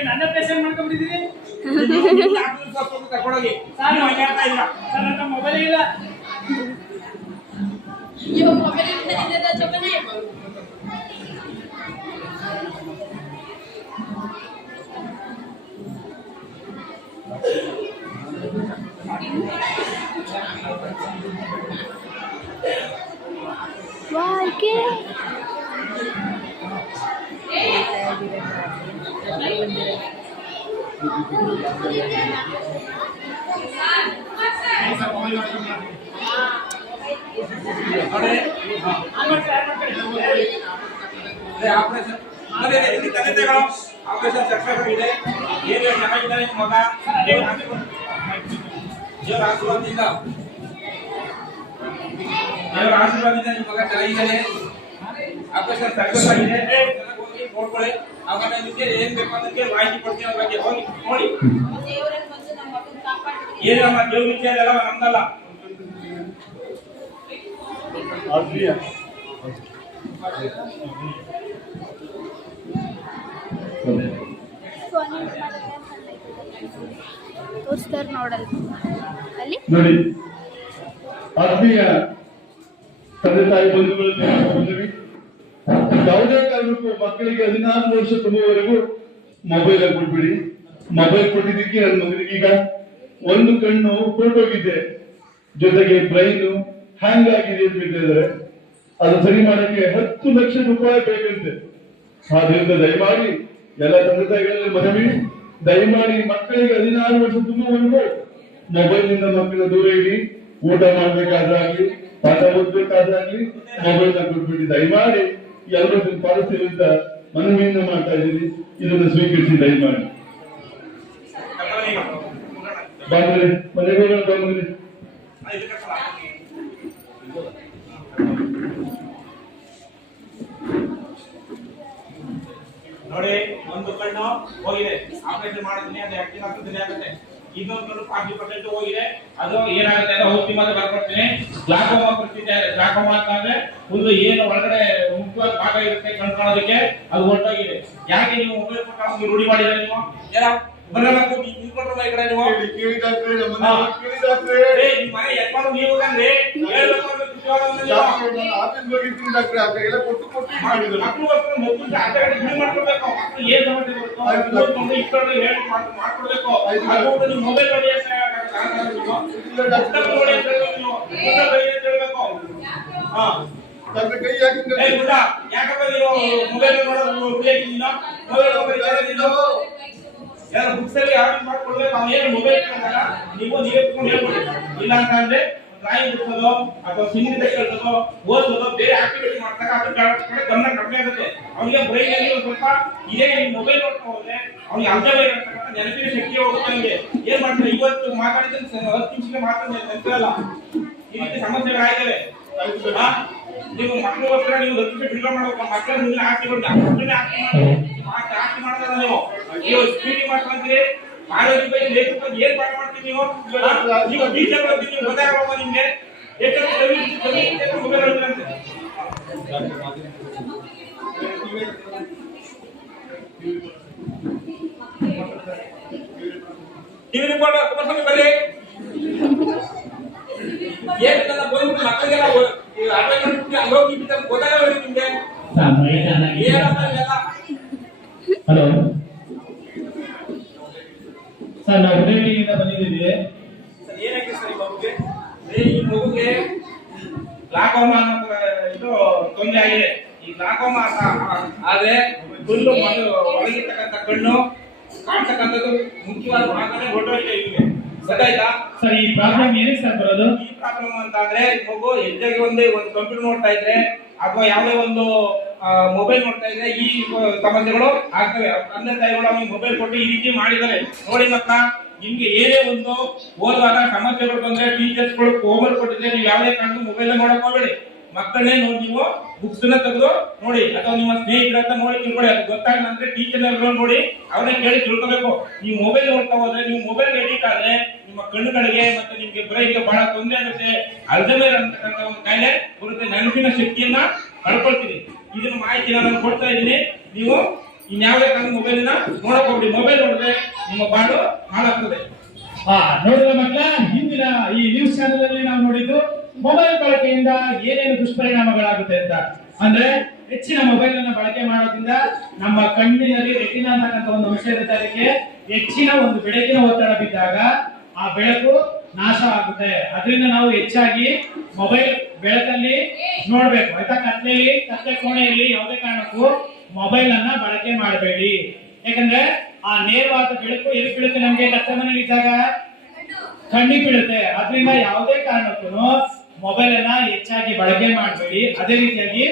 ನನ್ನ ಪೇಷಂಟ್ ಮಾಡ್ಕೊಂಡ್ಬಿಟ್ಟಿದ್ದೀರಿ. ನನ್ನ ಮೊಬೈಲ್ ಇಲ್ಲ. ಆಪರೇಷನ್ ಸಕ್ಸಸ್ ಆಗಿದೆ. ಏನು ಚೆನ್ನಾಗಿದ್ದಾನೆ ಮಗ. ದೇವರ ಆಶೀರ್ವಾದದಿಂದ ನಿಮ್ಮ ಮಗ ಚೆನ್ನಾಗಿದ್ದಾನೆ. ಆಪರೇಷನ್ ಸಕ್ಸಸ್ ಆಗಿದೆ. ಹೋಗಿ ನೋಡ್ಕೊಳ್ಳಿ. ಆವಾಗ ನಿಮಗೆ ಏನ್ ಬೇಕು ಅದಕ್ಕೆ ಮಾಹಿತಿ ಕೊಡ್ತೀನಿ. ಅದ್ರ ಬಗ್ಗೆ ಹೋಗಿ ನೋಡಿ. ಏನು ನಮ್ಮ ದೇವ್ರ ವಿಚಾರ ಎಲ್ಲ ನಮ್ದಲ್ಲ. ತೋರಿಸ್ತಾರೆ ನೋಡಲ್ಲ ಅಲ್ಲಿ ನೋಡಿ. ಆತ್ಮೀಯ ತಂದೆ ತಾಯಿ ಬಂಧುಗಳಲ್ಲಿ ಯಾವುದೇ ಕಾರಣಕ್ಕೂ ಮಕ್ಕಳಿಗೆ 16 ವರ್ಷ ತುಂಬುವವರೆಗೂ ಮೊಬೈಲ್ ಕೊಟ್ಬಿಡಿ. ಮೊಬೈಲ್ ಕೊಟ್ಟಿದ್ದಕ್ಕೆ ನನ್ನ ಮಗನಿಗೆ ಈಗ ಒಂದು ಕಣ್ಣು ಹೊರಟೋಗಿದೆ, ಜೊತೆಗೆ ಬ್ರೈನ್ ಹ್ಯಾಂಗ್ ಆಗಿದೆ ಅಂತ ಹೇಳ್ತಿದ್ದಾರೆ. ಅದು ಸರಿ ಮಾಡಕ್ಕೆ 10 ಲಕ್ಷ ರೂಪಾಯಿ ಬೇಕಂತೆ. ಆದ್ರಿಂದ ದಯಮಾಡಿ ಎಲ್ಲ ತಂದೆ ತಾಯಿಗಳಲ್ಲಿ ಮನವಿ, ದಯಮಾಡಿ ಮಕ್ಕಳಿಗೆ 16 ವರ್ಷ ತುಂಬುವವರೆಗೂ ಮೊಬೈಲ್ ನಿಂದ ಮಕ್ಕಳ ದೂರ ಇಡಿ. ಊಟ ಮಾಡ್ಬೇಕಾದ್ರಾಗ್ಲಿ, ಪಾಠ ಓದ್ಬೇಕಾದ್ರಾಗ್ಲಿ ಮೊಬೈಲ್ ನ ಕೊಟ್ಬಿಟ್ಟು ದಯಮಾಡಿ ಎಲ್ಲರೂ ಪಾಲಿಸ್ತೀವಿ ಅಂತ ಮನವಿಯಿಂದ ಮಾಡ್ತಾ ಇದ್ದೀನಿ. ಇದನ್ನು ಸ್ವೀಕರಿಸಿ ದಯಮಾಡಿ. ಬಂದ್ರೆ ಮನೆಗೆ ಬಂದ್ರಿ. ನೋಡಿ, ಒಂದು ಕಣ್ಣು ಹೋಗಿದೆ, ಆಪರೇಷನ್ ಮಾಡಿದ್ದೀನಿ, ಅದು ಆಕ್ಟಿವ್ ಆಗ್ತದೆ ಆಗುತ್ತೆ. ಇನ್ನೊಂದು ಕಣ್ಣು 40% ಹೋಗಿದೆ, ಅದು ಏನಾಗುತ್ತೆ ಅಂತ ಔಷಧಿ ಬರ್ಕೊಡ್ತೀನಿ. ಗ್ಲಾಕೋಮಾ ಪರಿಸ್ಥಿತಿ. ಗ್ಲಾಕೋಮಾ ಅಂತಂದ್ರೆ ಒಂದು ಏನು ಒಳಗಡೆ ಮುಖ್ಯವಾದ ಭಾಗ ಇರುತ್ತೆ ಕಣ್ಕಾಣೋದಕ್ಕೆ, ಅದು ಹೊರಟೋಗಿದೆ. ಯಾಕೆ ನೀವು ಮೊಬೈಲ್ ಕೊಟ್ಟು ರೂಢಿ ಮಾಡಿದ್ರೆ ನೀವು ಯಾರ ಬರಲ್ಲ ನಿಂತ್ಕೊಂಡ್ರಲ್ಲ ಈ ಕಡೆ ನೀವು. ನಿಮ್ಮ ಮನೆ ಯಜಮಾನ ನೀವು ಹೇಳ್ಬೇಕು ಆಫೀಸ್ ಹೋಗಿರ್ತೀನಿ ಡಾಕ್ಟ್ರೆ, ಅದೆಲ್ಲ ಕೊಟ್ಟು ಮಾಡಿದ್ರು. ಮಕ್ಕಳಿಗೋಸ್ಕರ ಮೊದಲು ಅರ್ಧ ಗಂಟೆ ಬಿಡಿ ಮಾಡ್ಕೊಡ್ಬೇಕು. ಮಕ್ಕಳು ಏನ್ ಸಮಸ್ಯೆ ಬರುತ್ತೋ ಓದ್ಕೊಂಡು ಇಷ್ಟೊಂದು ಹೇಳಿ ಮಾಡ್ಕೊಡ್ಬೇಕು. ಅದು ನೀವು ಮೊಬೈಲ್ ನೋಡಿ ಅಂತ ಹೇಳಬೇಕು. ಹಾ ಕೈ ಹಾಕಿದ್ರೆ ಯಾಕಪ್ಪ ನೀವು ಮೊಬೈಲ್ ನೋಡೋದು ಯಾರು ಬುಕ್ಸ್ ಅಲ್ಲಿ ಆರ್ಡರ್ ಮಾಡ್ಕೊಡ್ಬೇಕು. ಅವ್ನು ಏನು ಮೊಬೈಲ್ ಕೇಳಿದಾಗ ನೀವೇ ಕುತ್ಕೊಂಡು ಹೇಳ್ಕೊಡಿ. ಇಲ್ಲ ಅಂತ ಅಂದ್ರೆ ಡ್ರಾಯಿಂಗ್ ಬಿಡ್ಸೋದು ಅಥವಾ ಸಿಂಗಿಂಗ್ ಕಲಿಸೋದು ಓದೋದು ಬೇರೆ ಆಕ್ಟಿವಿಟಿ ಮಾಡ್ತಾರೆ. ಅದ್ರ ಕಡೆ ಗಮನ ಕಡಿಮೆ ಆಗುತ್ತೆ. ಅವನಿಗೆ ಬ್ರೈನ್ ಅಲ್ಲಿ ಒಂದು ಸ್ವಲ್ಪ ಇದೇ ಮೊಬೈಲ್ ನೋಡ್ತಾ ಹೋದ್ರೆ ಅವ್ನಿಗೆ ಅಲ್ಜೈಮರ್ ಇರ್ತಕ್ಕಂಥ ನೆನಪಿನ ಶಕ್ತಿ ಹೋಗುತ್ತೆ. ಅವನಿಗೆ ಏನ್ ಮಾಡ್ತಾರೆ, ಇವತ್ತು ಮಾತಾಡಿದ 10 ನಿಮಿಷಕ್ಕೆ ಮಾತ್ರ ನೆನಪಿರಲ್ಲ. ಈ ರೀತಿ ಸಮಸ್ಯೆಗಳಾಗಿದ್ದಾವೆ. ನೀವು ಮಕ್ಕಳಿಗೋಸ್ಕರ ನೀವು 10 ನಿಮಿಷ ಬಿಡುಗಡೆ ಮಾಡಬೇಕು. ಮಕ್ಕಳ ಮುಂದೆ ಆಕ್ಟಿವಿಟಿ ಮಾಡೋದಲ್ಲ. ನೀವು ಸ್ಪೀಕಿಂಗ್ ಮಾಡ್ಕೊಂತೀರಿ, ಆರೋಗ್ಯ ಬಗ್ಗೆ ಲೇಖಕ ಏನ್ ಪಾಠ ಮಾಡ್ತೀವಿ ನೀವು ಟೀಚರ್ ಗೊತ್ತಾಗಲ್ಲ ನಿಮ್ಗೆ. ಮೊಬೈಲ್ ಹೇಳ್ತೀರಂತೆ. ಟಿವಿ ರಿಪೋರ್ಟ್ ಕುಮಾರಸ್ವಾಮಿ ಬರ್ರಿ. ಏನ್ ಬಂದ್ಬಿಟ್ಟು ಮಕ್ಕಳಿಗೆಲ್ಲ ಹೋಗಿ ಗೊತ್ತಾಗಲ್ಲ ನಿಮ್ಗೆ. ಏನಪ್ಪ ಇದೆಲ್ಲ? ಹಲೋ ಸರ್, ನಾವು ಉದಯಗಿರಿಯಿಂದ ಬಂದಿದ್ದೀವಿ. ಏನಕ್ಕೆ ಸರ್ ಈ ಮಗುಗೆ ಗ್ಲಾಕೋಮಾ ಇದು ತೊಂದರೆ ಆಗಿದೆ. ಈ ಗ್ಲಾಕೋಮಾ ಆದ್ರೆ ಫುಲ್ಲು ಒಳಗಿರ್ತಕ್ಕಂಥ ಕಣ್ಣು ಕಾಣ್ತಕ್ಕಂಥದ್ದು ಮುಖ್ಯವಾದ ಭಾಗನೇ ಹೊರಟೋಗಿದೆ. ಇವ್ರಿಗೆ ಗೊತ್ತಾಯ್ತಾ ಸರ್, ಈ ಪ್ರಾಬ್ಲಮ್ ಏನಕ್ಕೆ ಸರ್ ಬರೋದು? ಈ ಪ್ರಾಬ್ಲಮ್ ಅಂತ ಅಂದ್ರೆ ಮಗು ಹೆಜ್ಜೆಗೆ ಒಂದು ಕಂಪ್ಯೂಟರ್ ನೋಡ್ತಾ ಇದ್ರೆ ಅಥವಾ ಯಾವುದೇ ಒಂದು ಮೊಬೈಲ್ ನೋಡ್ತಾ ಇದ್ರೆ ಈ ಸಮಸ್ಯೆಗಳು ಆಗ್ತವೆ. ತಂದೆ ತಾಯಿಗಳು ಅವ್ನಿಗೆ ಮೊಬೈಲ್ ಕೊಟ್ಟು ಈ ರೀತಿ ಮಾಡಿದ್ದಾರೆ. ನೋಡಿ ಮಕ್ಕಳ, ನಿಮ್ಗೆ ಏನೇ ಒಂದು ಓದುವಾಗ ಸಮಸ್ಯೆಗಳು ಬಂದ್ರೆ ಟೀಚರ್ಸ್ ಗಳು ಹೋಮ್ವರ್ಕ್ ಕೊಟ್ಟಿದ್ರೆ ನೀವು ಯಾವುದೇ ಕಾರಣಕ್ಕೂ ಮೊಬೈಲ್ ನೋಡಕ್ ಹೋಗ್ಬೇಡಿ. ಮಕ್ಕಳನ್ನೇ ನೋಡಿ ನೀವು ಬುಕ್ಸ್ ನ ತೆಗೆದು ನೋಡಿ ಅಥವಾ ನಿಮ್ಮ ಸ್ನೇಹಿತರ ಹತ್ರ ನೋಡಿ ತಿಳ್ಕೊಳ್ಳಿ. ಅದು ಗೊತ್ತಾಗಲ್ಲ ಅಂದ್ರೆ ಟೀಚರ್ ನೋಡಿ ಅವ್ರನ್ನ ಕೇಳಿ ತಿಳ್ಕೋಬೇಕು. ನೀವು ಮೊಬೈಲ್ ನೋಡ್ತಾ ಹೋದ್ರೆ, ನೀವು ಮೊಬೈಲ್ ಎಡಿಟ್ ಆದ್ರೆ ನಿಮ್ಮ ಕಣ್ಣುಗಳಿಗೆ ಮತ್ತೆ ನಿಮ್ಗೆ ಬ್ರೈನ್ಗೆ ಬಹಳ ತೊಂದರೆ ಆಗುತ್ತೆ. ಅಲ್ಝೈಮರ್ ಅಂತಕ್ಕಂಥ ಒಂದು ಕಾಯಿಲೆ ಬರುತ್ತೆ. ನೆನಪಿನ ಶಕ್ತಿಯನ್ನ ಕಳ್ಕೊಳ್ತೀರಿ. ಇದನ್ನ ಮಾಹಿತಿ ನಾನು ಕೊಡ್ತಾ ಇದ್ದೀನಿ. ನೀವು ಇನ್ಯಾವುದೇ ಕಾರಣ ಮೊಬೈಲ್ ನೋಡಕ್ ಹೋಗ್ಬಿಡಿ. ಮೊಬೈಲ್ ನೋಡಿದ್ರೆ ನಿಮ್ಮ ಬಾಳು ಹಾಳಾಗ್ತದೆ. ನೋಡಿದ ಮಕ್ಕಳ, ಹಿಂದಿನ ಈ ನ್ಯೂಸ್ ಚಾನೆಲ್ ಅಲ್ಲಿ ನಾವು ನೋಡಿದ್ದು ಮೊಬೈಲ್ ಬಳಕೆಯಿಂದ ಏನೇನು ದುಷ್ಪರಿಣಾಮಗಳಾಗುತ್ತೆ ಅಂತ. ಅಂದ್ರೆ ಹೆಚ್ಚಿನ ಮೊಬೈಲ್ ಅನ್ನ ಬಳಕೆ ಮಾಡೋದ್ರಿಂದ ನಮ್ಮ ಕಣ್ಣಿನಲ್ಲಿ ರೆಟಿನಾ ಅಂತಕ್ಕಂಥ ಒಂದು ಅಂಶ ಇರುತ್ತೆ. ಅದಕ್ಕೆ ಹೆಚ್ಚಿನ ಒಂದು ಬೆಳಕಿನ ಒತ್ತಡ ಬಿದ್ದಾಗ ಆ ಬೆಳಕು ನಾಶ ಆಗುತ್ತೆ. ಅದರಿಂದ ನಾವು ಹೆಚ್ಚಾಗಿ ಮೊಬೈಲ್ ಬೆಳಕಲ್ಲಿ ನೋಡ್ಬೇಕು ಆಯ್ತಾ. ಕತ್ಲೆ ಕೋಣೆಯಲ್ಲಿ ಯಾವುದೇ ಕಾರಣಕ್ಕೂ ಮೊಬೈಲ್ ಅನ್ನ ಬಳಕೆ ಮಾಡಬೇಡಿ. ಯಾಕಂದ್ರೆ ಆ ನೇರವಾದ ಬೆಳಕು ಎಲ್ಲಿ ಬೀಳುತ್ತೆ, ನಮ್ಗೆ ಕತ್ಲೆ ಮನೆಯಲ್ಲಿ ಇದ್ದಾಗ ಕಣ್ಣಿಗೆ ಬೀಳುತ್ತೆ. ಅದರಿಂದ ಯಾವುದೇ ಕಾರಣಕ್ಕೂ ಮೊಬೈಲ್ ಅನ್ನ ಹೆಚ್ಚಾಗಿ ಬಳಕೆ ಮಾಡಬೇಡಿ. ಅದೇ ರೀತಿಯಾಗಿ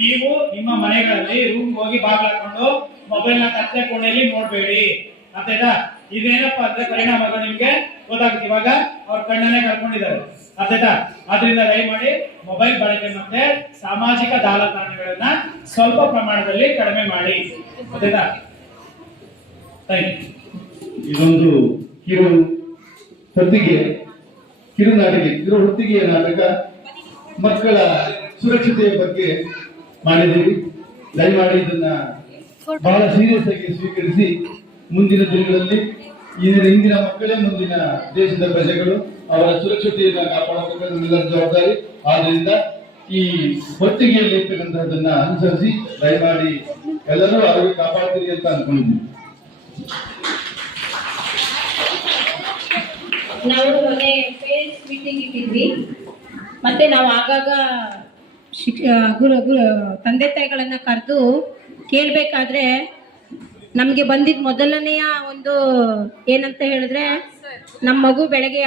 ನೀವು ನಿಮ್ಮ ಮನೆಗಳಲ್ಲಿ ರೂಮ್ ಹೋಗಿ ಬಾಗಿಲು ಹಾಕೊಂಡು ಮೊಬೈಲ್ ನ ಕತ್ಲೆ ಕೋಣೆಯಲ್ಲಿ ನೋಡ್ಬೇಡಿ. ಅರ್ಥಾಯ್ತಾ? ಇದೇನಪ್ಪ ಅಂದ್ರೆ ಪರಿಣಾಮಗಳು ನಿಮ್ಗೆ ಗೊತ್ತಾಗುತ್ತೆ. ಇವಾಗ ಅವ್ರ ಕಣ್ಣನ್ನೇ ಕಳ್ಕೊಂಡಿದ್ದಾರೆ. ಅರ್ಥಾಯ್ತಾ? ಆದ್ರಿಂದ ದಯಮಾಡಿ ಮೊಬೈಲ್ ಬಳಕೆ ಮತ್ತೆ ಸಾಮಾಜಿಕ ಜಾಲತಾಣಗಳನ್ನ ಸ್ವಲ್ಪ ಪ್ರಮಾಣದಲ್ಲಿ ಕಡಿಮೆ ಮಾಡಿ. ಅರ್ಥಾಯ್ತಾ? Thank you. ಇದೊಂದು ಹೊತ್ತಿಗೆ ನಾಟಕ ಮಕ್ಕಳ ಸುರಕ್ಷತೆಯ ಬಗ್ಗೆ ಮಾಡಿದ್ದೀವಿ. ದಯಮಾಡಿ ಇದನ್ನ ಬಹಳ ಸೀರಿಯಸ್ ಆಗಿ ಸ್ವೀಕರಿಸಿ ಮುಂದಿನ ದಿನಗಳಲ್ಲಿ ಇಂದಿನ ಮಕ್ಕಳೇ ಮುಂದಿನ ದೇಶದ ಪ್ರಜೆಗಳು. ಅವರ ಸುರಕ್ಷತೆಯನ್ನು ಕಾಪಾಡಬೇಕಾದ ನಮ್ಮೆಲ್ಲರ ಜವಾಬ್ದಾರಿ. ಆದ್ರಿಂದ ಈ ಹೊತ್ತಿಗೆಯಲ್ಲಿ ಇರ್ತಕ್ಕಂಥದ್ದನ್ನ ಅನುಸರಿಸಿ ದಯಮಾಡಿ ಎಲ್ಲರೂ ಆರೋಗ್ಯ ಕಾಪಾಡ್ತೀರಿ ಅಂತ ಅನ್ಕೊಂಡಿದ್ದೀವಿ. ನಾವು ಮೊನ್ನೆ ಪೇರೆಂಟ್ಸ್ ಮೀಟಿಂಗ್ ಇಟ್ಟಿದ್ವಿ. ಮತ್ತೆ ನಾವು ಆಗಾಗ ತಂದೆ ತಾಯಿಗಳನ್ನ ಕರೆದು ಕೇಳ್ಬೇಕಾದ್ರೆ ನಮ್ಗೆ ಬಂದಿದ್ ಮೊದಲನೆಯ ಒಂದು ಏನಂತ ಹೇಳಿದ್ರೆ, ನಮ್ಮ ಮಗು ಬೆಳಗ್ಗೆ